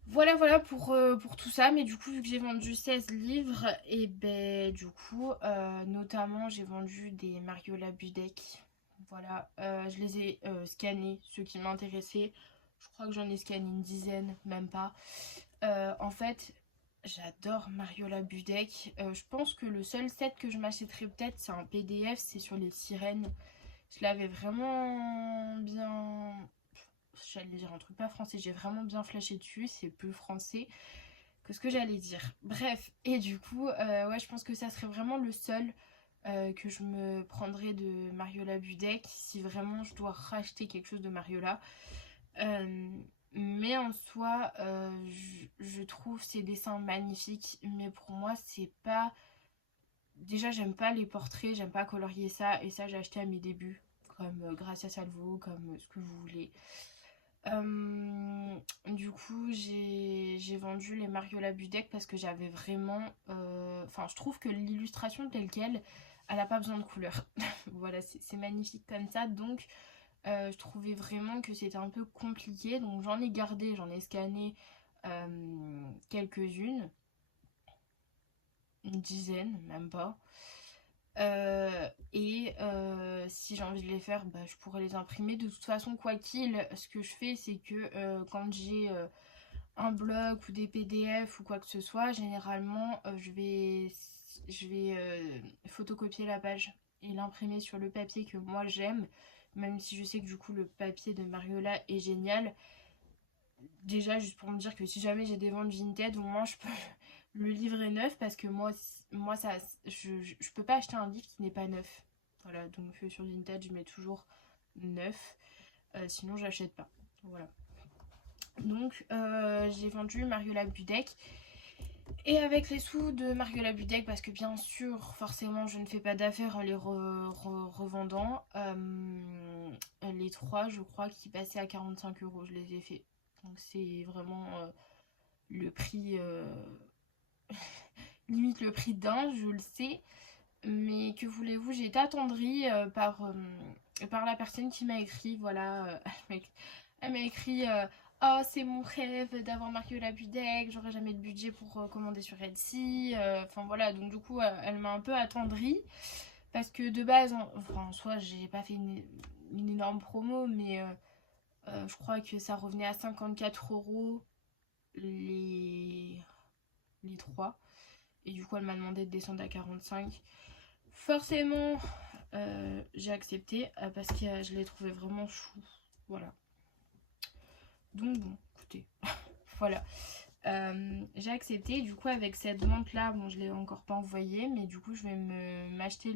voilà pour tout ça. Mais du coup vu que j'ai vendu 16 livres, et du coup notamment j'ai vendu des Mariola Budek. Voilà, je les ai scannés, ceux qui m'intéressaient. Je crois que j'en ai scanné une dizaine, même pas. En fait, j'adore Mariola Budek. Je pense que le seul set que je m'achèterais peut-être, c'est un PDF, c'est sur les sirènes. Je l'avais vraiment bien... J'allais dire un truc pas français, j'ai vraiment bien flashé dessus, c'est plus français que ce que j'allais dire. Bref, et du coup, ouais, je pense que ça serait vraiment le seul que je me prendrais de Mariola Budek si vraiment je dois racheter quelque chose de Mariola. Mais en soi, je trouve ses dessins magnifiques, mais pour moi, c'est pas... Déjà, j'aime pas les portraits, j'aime pas colorier ça, et ça, j'ai acheté à mes débuts, comme Gracia Salvo, comme ce que vous voulez. Du coup, j'ai vendu les Mariola Budek parce que j'avais vraiment... Enfin, je trouve que l'illustration telle qu'elle, elle a pas besoin de couleur. Voilà, c'est magnifique comme ça, donc... je trouvais vraiment que c'était un peu compliqué, donc j'en ai gardé, j'en ai scanné quelques-unes, une dizaine, même pas. Si j'ai envie de les faire, bah, je pourrais les imprimer. De toute façon, quoi qu'il, ce que je fais, c'est que quand j'ai un blog ou des PDF ou quoi que ce soit, généralement, je vais photocopier la page et l'imprimer sur le papier que moi j'aime, même si je sais que du coup le papier de Mariola est génial. Déjà, juste pour me dire que si jamais j'ai des ventes Vinted, au moins je peux le livrer neuf parce que moi ça, je peux pas acheter un livre qui n'est pas neuf. Voilà, donc sur Vinted, je mets toujours neuf. Sinon, j'achète pas. Voilà. Donc, j'ai vendu Mariola Budek. Et avec les sous de Mariola Budek, parce que bien sûr, forcément, je ne fais pas d'affaires en les revendant. Les trois, je crois, qui passaient à 45 euros, je les ai fait. Donc, c'est vraiment le prix, limite le prix d'un, je le sais. Mais que voulez-vous, j'ai été attendrie par la personne qui m'a écrit. Voilà, elle m'a écrit oh, c'est mon rêve d'avoir Mariola Budek, j'aurais jamais de budget pour commander sur Etsy. Enfin voilà, donc du coup, elle m'a un peu attendrie. Parce que de base, en soi, j'ai pas fait une énorme promo, mais je crois que ça revenait à 54 euros les trois. Et du coup, elle m'a demandé de descendre à 45. Forcément, j'ai accepté parce que je l'ai trouvé vraiment chou. Voilà. Donc bon, écoutez, voilà. J'ai accepté. Du coup, avec cette vente-là, bon, je l'ai encore pas envoyé, mais du coup, je vais m'acheter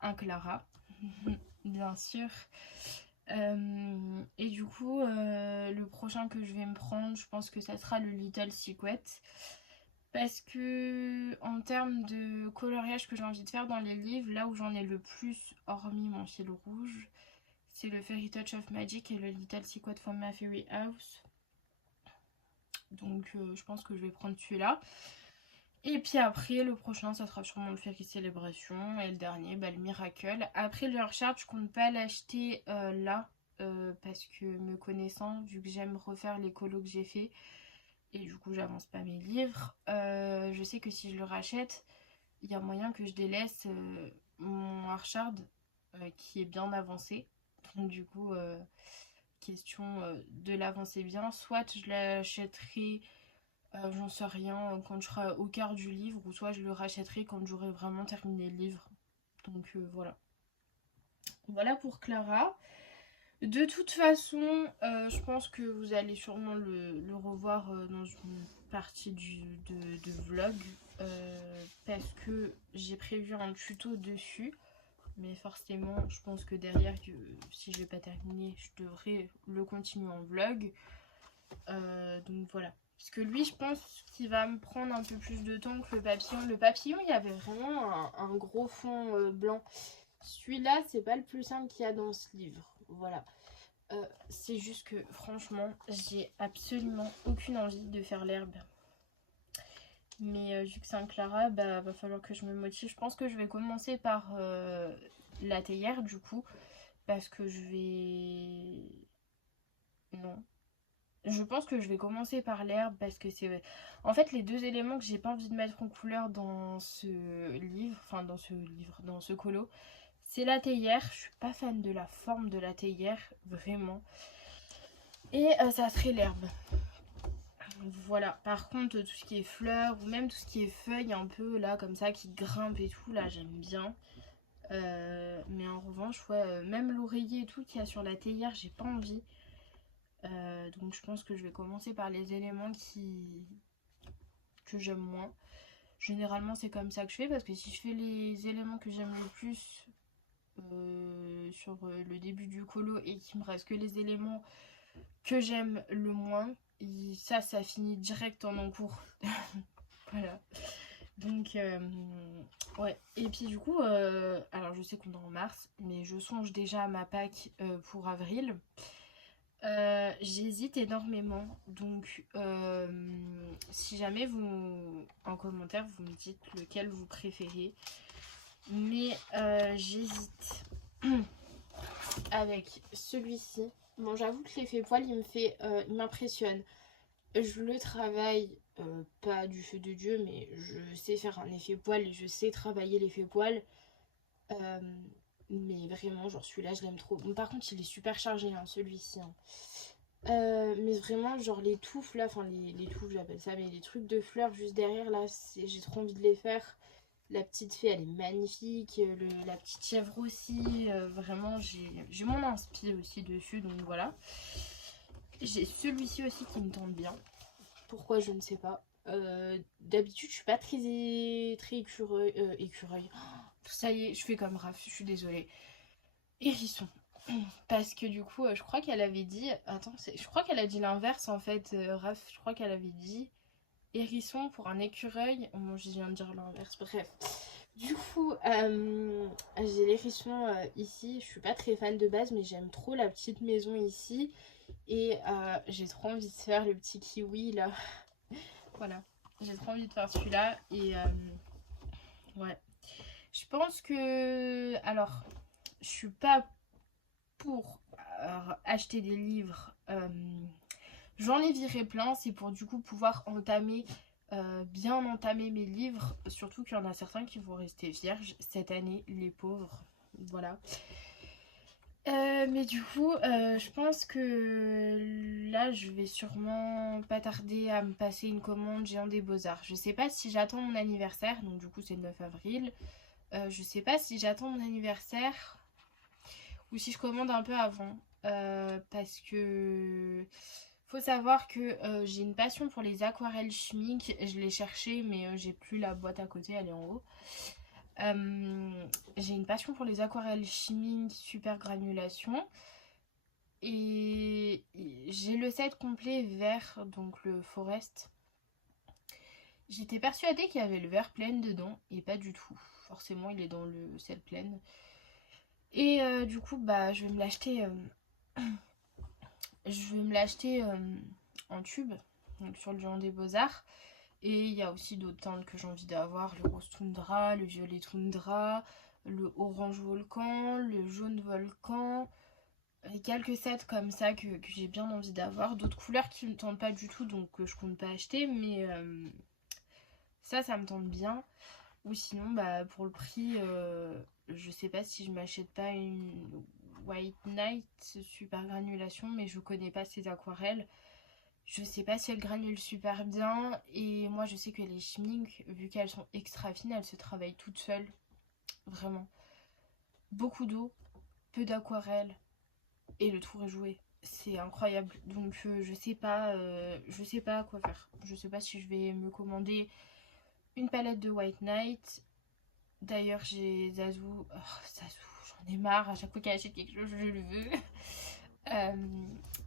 un Clara, bien sûr. Et du coup, le prochain que je vais me prendre, je pense que ça sera le Little Secret. Parce que en termes de coloriage que j'ai envie de faire dans les livres, là où j'en ai le plus, hormis mon fil rouge, c'est le Fairy Touch of Magic et le Little Secret from My Fairy House. Donc je pense que je vais prendre celui-là. Et puis après, le prochain, ça sera sûrement le Fairy Celebration. Et le dernier, bah, le Miracle. Après, le Heartshard, je compte pas l'acheter là. Parce que me connaissant, vu que j'aime refaire les colos que j'ai fait, et du coup j'avance pas mes livres, je sais que si je le rachète, il y a moyen que je délaisse mon Heartshard qui est bien avancé. Donc du coup, question de l'avancer bien, soit je l'achèterai, j'en sais rien, quand je serai au quart du livre, ou soit je le rachèterai quand j'aurai vraiment terminé le livre. Donc voilà. Voilà pour Clara. De toute façon, je pense que vous allez sûrement le revoir dans une partie de vlog. Parce que j'ai prévu un tuto dessus. Mais forcément, je pense que derrière, si je vais pas terminer, je devrais le continuer en vlog. Donc voilà. Parce que lui, je pense qu'il va me prendre un peu plus de temps que le papillon. Le papillon, il y avait vraiment un gros fond blanc. Celui-là, c'est pas le plus simple qu'il y a dans ce livre. Voilà. C'est juste que franchement, j'ai absolument aucune envie de faire l'herbe. Mais vu que c'est un Clara, bah va falloir que je me motive. Je pense que je vais commencer par la théière du coup. Parce que je vais... Non. Je pense que je vais commencer par l'herbe parce que c'est... En fait, les deux éléments que j'ai pas envie de mettre en couleur dans ce livre, enfin dans ce colo, c'est la théière. Je suis pas fan de la forme de la théière, vraiment. Et ça serait l'herbe. Voilà, par contre tout ce qui est fleurs ou même tout ce qui est feuilles un peu là comme ça qui grimpent et tout, là j'aime bien. Mais en revanche, ouais, même l'oreiller et tout qu'il y a sur la théière, j'ai pas envie. Donc je pense que je vais commencer par les éléments que j'aime moins. Généralement c'est comme ça que je fais parce que si je fais les éléments que j'aime le plus sur le début du colo et qu'il me reste que les éléments que j'aime le moins, ça finit direct en encours. Voilà. Donc ouais. Et puis du coup, alors je sais qu'on est en mars, mais je songe déjà à ma Pâques pour avril. J'hésite énormément, donc si jamais vous, en commentaire, vous me dites lequel vous préférez. Mais j'hésite avec celui-ci. Bon, j'avoue que l'effet poil, il m'impressionne. Je le travaille, pas du feu de Dieu, mais je sais faire un effet poil et je sais travailler l'effet poil. Mais vraiment, genre celui-là, je l'aime trop. Bon, par contre, il est super chargé, hein, celui-ci. Hein. Mais vraiment, genre les touffes là, enfin les touffes, j'appelle ça, mais les trucs de fleurs juste derrière là, j'ai trop envie de les faire. La petite fée, elle est magnifique. La petite chèvre aussi. Vraiment, j'ai mon inspi aussi dessus, donc voilà. J'ai celui-ci aussi qui me tente bien. Pourquoi, je ne sais pas. D'habitude, je suis pas très écureuil. Oh, ça y est, je fais comme Raph, je suis désolée. Hérisson. Parce que du coup, je crois qu'elle avait dit... Attends, je crois qu'elle a dit l'inverse en fait, Raph. Je crois qu'elle avait dit hérisson pour un écureuil. Oh, bon, je viens de dire l'inverse, bref. Du coup, j'ai l'hérisson ici. Je suis pas très fan de base, mais j'aime trop la petite maison ici. Et j'ai trop envie de faire le petit kiwi là. Voilà, j'ai trop envie de faire celui-là. Et ouais. Je pense que... Alors, je suis pas pour acheter des livres. J'en ai viré plein. C'est pour du coup pouvoir entamer... bien entamer mes livres, surtout qu'il y en a certains qui vont rester vierges cette année, les pauvres, voilà. Mais du coup, je pense que là, je vais sûrement pas tarder à me passer une commande Géant des Beaux-Arts. Je sais pas si j'attends mon anniversaire, donc du coup c'est le 9 avril. Je sais pas si j'attends mon anniversaire ou si je commande un peu avant. Parce que... Faut savoir que j'ai une passion pour les aquarelles chimiques. Je l'ai cherché, mais j'ai plus la boîte à côté, elle est en haut. J'ai une passion pour les aquarelles chimiques super granulation. Et j'ai le set complet vert, donc le Forest. J'étais persuadée qu'il y avait le vert plein dedans, et pas du tout. Forcément, il est dans le set plein. Et du coup, bah, je vais me l'acheter... Je vais me l'acheter en tube, donc sur le Géant des Beaux-Arts. Et il y a aussi d'autres teintes que j'ai envie d'avoir, le rose toundra, le violet toundra, le orange volcan, le jaune volcan. Et quelques sets comme ça que j'ai bien envie d'avoir. D'autres couleurs qui me tentent pas du tout, donc que je compte pas acheter, mais ça me tente bien. Ou sinon, bah, pour le prix, je sais pas si je m'achète pas une White Knight super granulation, mais je connais pas ces aquarelles. Je sais pas si elles granulent super bien. Et moi, je sais que les chimiques, vu qu'elles sont extra fines, elles se travaillent toutes seules. Vraiment. Beaucoup d'eau, peu d'aquarelle, et le tour est joué. C'est incroyable. Donc, je sais pas quoi faire. Je sais pas si je vais me commander une palette de White Knight. D'ailleurs, j'ai Zazou. Oh, Zazou, j'en ai marre. À chaque fois qu'elle achète quelque chose, je le veux.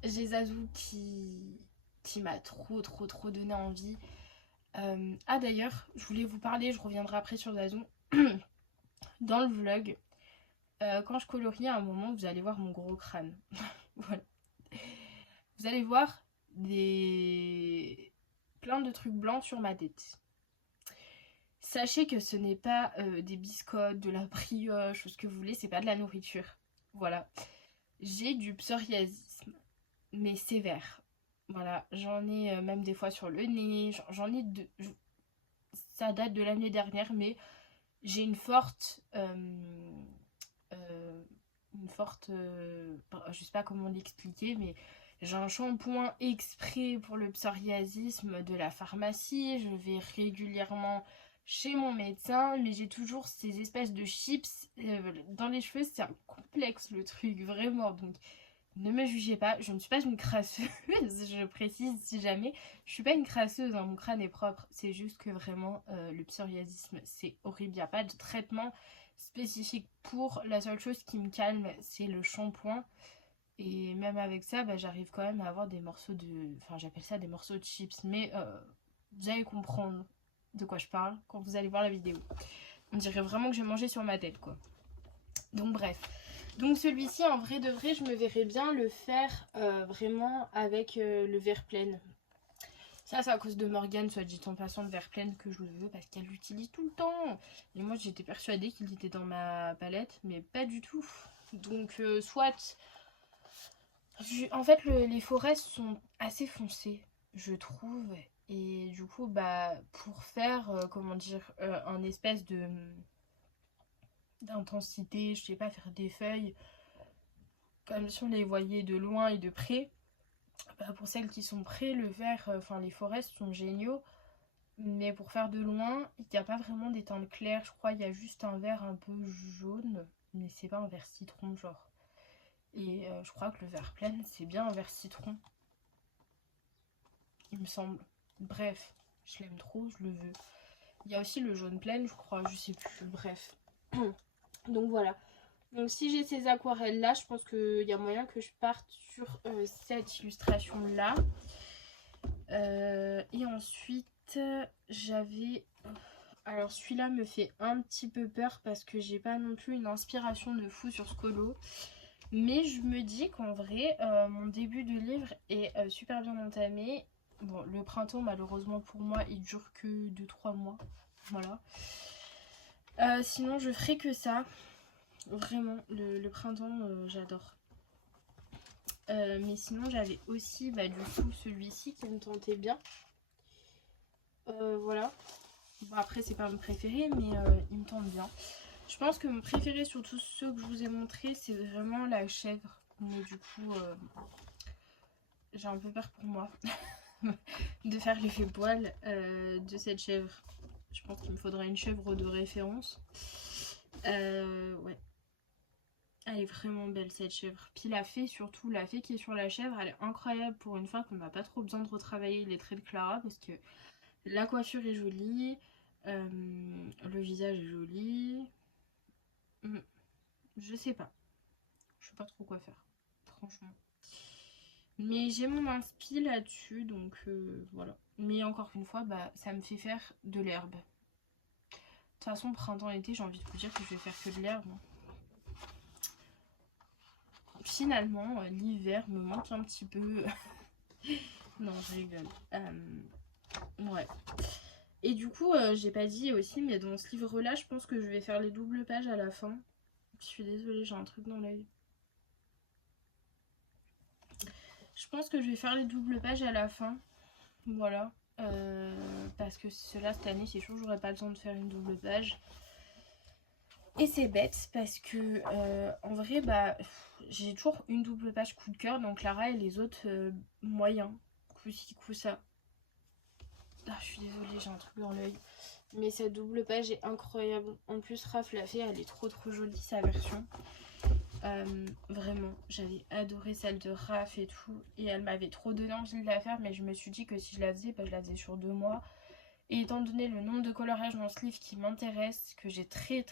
J'ai Zazou qui m'a trop donné envie. Ah d'ailleurs, je voulais vous parler, je reviendrai après sur Zazou. Dans le vlog, quand je colorie à un moment, vous allez voir mon gros crâne. Voilà. Vous allez voir plein de trucs blancs sur ma tête. Sachez que ce n'est pas des biscottes, de la brioche ou ce que vous voulez, c'est pas de la nourriture. Voilà. J'ai du psoriasisme, mais sévère. Voilà, j'en ai même des fois sur le nez, j'en ai deux. Ça date de l'année dernière, mais j'ai une forte... je sais pas comment l'expliquer, mais J'ai un shampoing exprès pour le psoriasisme de la pharmacie. Je vais régulièrement chez mon médecin, mais j'ai toujours ces espèces de chips dans les cheveux. C'est un complexe le truc, vraiment. Donc ne me jugez pas, je ne suis pas une crasseuse, je précise si jamais. Je suis pas une crasseuse, hein, mon crâne est propre. C'est juste que vraiment, le psoriasisme, c'est horrible. Il n'y a pas de traitement spécifique pour. La seule chose qui me calme, c'est le shampoing. Et même avec ça, bah, j'arrive quand même à avoir des morceaux de... Enfin, j'appelle ça des morceaux de chips. Mais vous allez comprendre de quoi je parle quand vous allez voir la vidéo. On dirait vraiment que j'ai mangé sur ma tête, quoi. Donc bref. Donc celui-ci, en vrai de vrai, je me verrais bien le faire vraiment avec le verre plein. Ça, c'est à cause de Morgane, soit dit en passant, le verre plein que je le veux parce qu'elle l'utilise tout le temps. Et moi, j'étais persuadée qu'il était dans ma palette, mais pas du tout. Donc, soit... En fait, les forêts sont assez foncées, je trouve. Et du coup, bah, pour faire, comment dire, un espèce de d'intensité, je sais pas, faire des feuilles comme si on les voyait de loin et de près. Bah, pour celles qui sont près, le vert, enfin les forêts sont géniaux. Mais pour faire de loin, il n'y a pas vraiment des teintes claires. Je crois qu'il y a juste un vert un peu jaune, mais c'est pas un vert citron genre. Et je crois que le vert plein, c'est bien un vert citron. Il me semble. Bref, je l'aime trop, je le veux. Il y a aussi le jaune plein, je crois, je sais plus. Bref. Donc voilà. Donc si j'ai ces aquarelles là, je pense qu'il y a moyen que je parte sur cette illustration là. Et ensuite j'avais... Alors celui-là me fait un petit peu peur parce que j'ai pas non plus une inspiration de fou sur ce colo. Mais je me dis qu'en vrai, mon début de livre est super bien entamé. Bon, le printemps malheureusement pour moi il dure que 2-3 mois. Voilà. Sinon je ferai que ça. Vraiment, le printemps, j'adore. Mais sinon, j'avais aussi, bah, du coup, celui-ci qui me tentait bien. Voilà. Bon, après, c'est pas mon préféré, mais il me tente bien. Je pense que mon préféré sur tous ceux que je vous ai montrés, c'est vraiment la chèvre. Mais du coup, j'ai un peu peur pour moi de faire l'effet poil de cette chèvre. Je pense qu'il me faudrait une chèvre de référence. Ouais. Elle est vraiment belle cette chèvre. Puis la fée surtout, la fée qui est sur la chèvre, elle est incroyable pour une fois qu'on n'a pas trop besoin de retravailler les traits de Clara parce que la coiffure est jolie, le visage est joli. Je sais pas. Je sais pas trop quoi faire, franchement. Mais j'ai mon inspi là-dessus, donc voilà. Mais encore une fois, bah, ça me fait faire de l'herbe. De toute façon, printemps-été, j'ai envie de vous dire que je vais faire que de l'herbe. Finalement, l'hiver me manque un petit peu. Non, je rigole. Ouais. Et du coup, j'ai pas dit aussi, mais dans ce livre-là, je pense que je vais faire les doubles pages à la fin. Je suis désolée, j'ai un truc dans l'œil. Je pense que je vais faire les doubles pages à la fin. Voilà. Parce que cela, cette année, c'est sûr, j'aurais pas le temps de faire une double page. Et c'est bête parce que en vrai, bah, j'ai toujours une double page coup de cœur dans Clara et les autres moyens. Coup-ci, coup-ça. Ah, je suis désolée, j'ai un truc dans l'œil. Mais cette double page est incroyable. En plus, Raph l'a fait, elle est trop jolie sa version. Vraiment, j'avais adoré celle de Raph et tout. Et elle m'avait trop donné envie de la faire, mais je me suis dit que si je la faisais, bah, je la faisais sur 2 mois. Et étant donné le nombre de coloriages dans ce livre qui m'intéresse, que j'ai très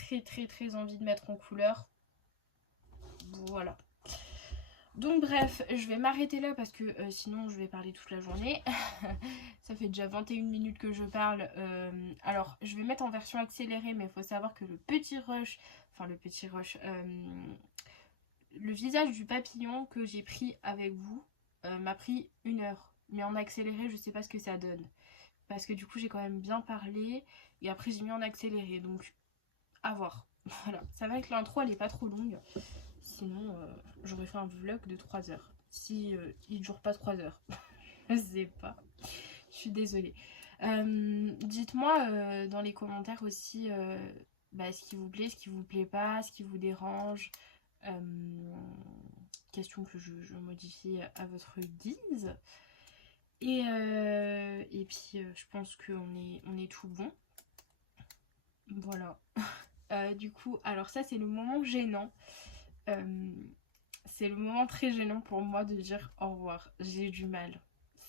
envie de mettre en couleur, voilà. Donc bref, je vais m'arrêter là parce que sinon je vais parler toute la journée. Ça fait déjà 21 minutes que je parle. Alors je vais mettre en version accélérée, mais il faut savoir que le visage du papillon que j'ai pris avec vous m'a pris 1 heure. Mais en accéléré, je sais pas ce que ça donne. Parce que du coup j'ai quand même bien parlé et après j'ai mis en accéléré, donc à voir. Voilà, ça va que l'intro elle est pas trop longue, sinon j'aurais fait un vlog de 3 heures. Si il dure pas 3 heures, je sais pas, je suis désolée. Dites-moi dans les commentaires aussi ce qui vous plaît, ce qui vous plaît pas, ce qui vous dérange. question que je modifie à votre guise. Et puis je pense qu'on est tout bon. Voilà. Du coup, alors ça c'est le moment gênant. C'est le moment très gênant pour moi de dire au revoir. J'ai du mal,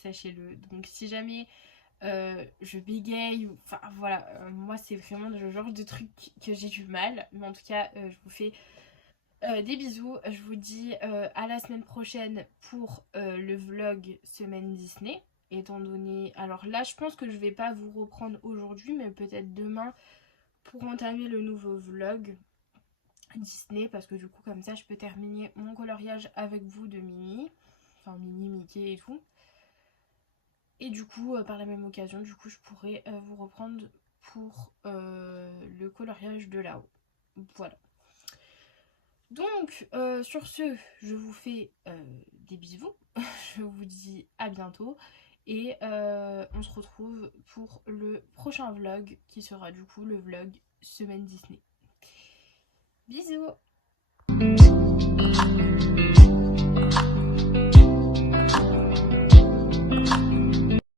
sachez-le. Donc si jamais je bégaye, enfin voilà, moi c'est vraiment le genre de truc que j'ai du mal. Mais en tout cas, je vous fais des bisous. Je vous dis à la semaine prochaine pour le vlog semaine Disney. Étant donné, alors là je pense que je vais pas vous reprendre aujourd'hui, mais peut-être demain pour entamer le nouveau vlog Disney, parce que du coup comme ça je peux terminer mon coloriage avec vous de Minnie, enfin Minnie, Mickey et tout. Et du coup par la même occasion du coup je pourrais vous reprendre pour le coloriage de là-haut. Voilà. Donc sur ce je vous fais des bisous, je vous dis à bientôt et on se retrouve pour le prochain vlog qui sera du coup le vlog semaine Disney. Bisous.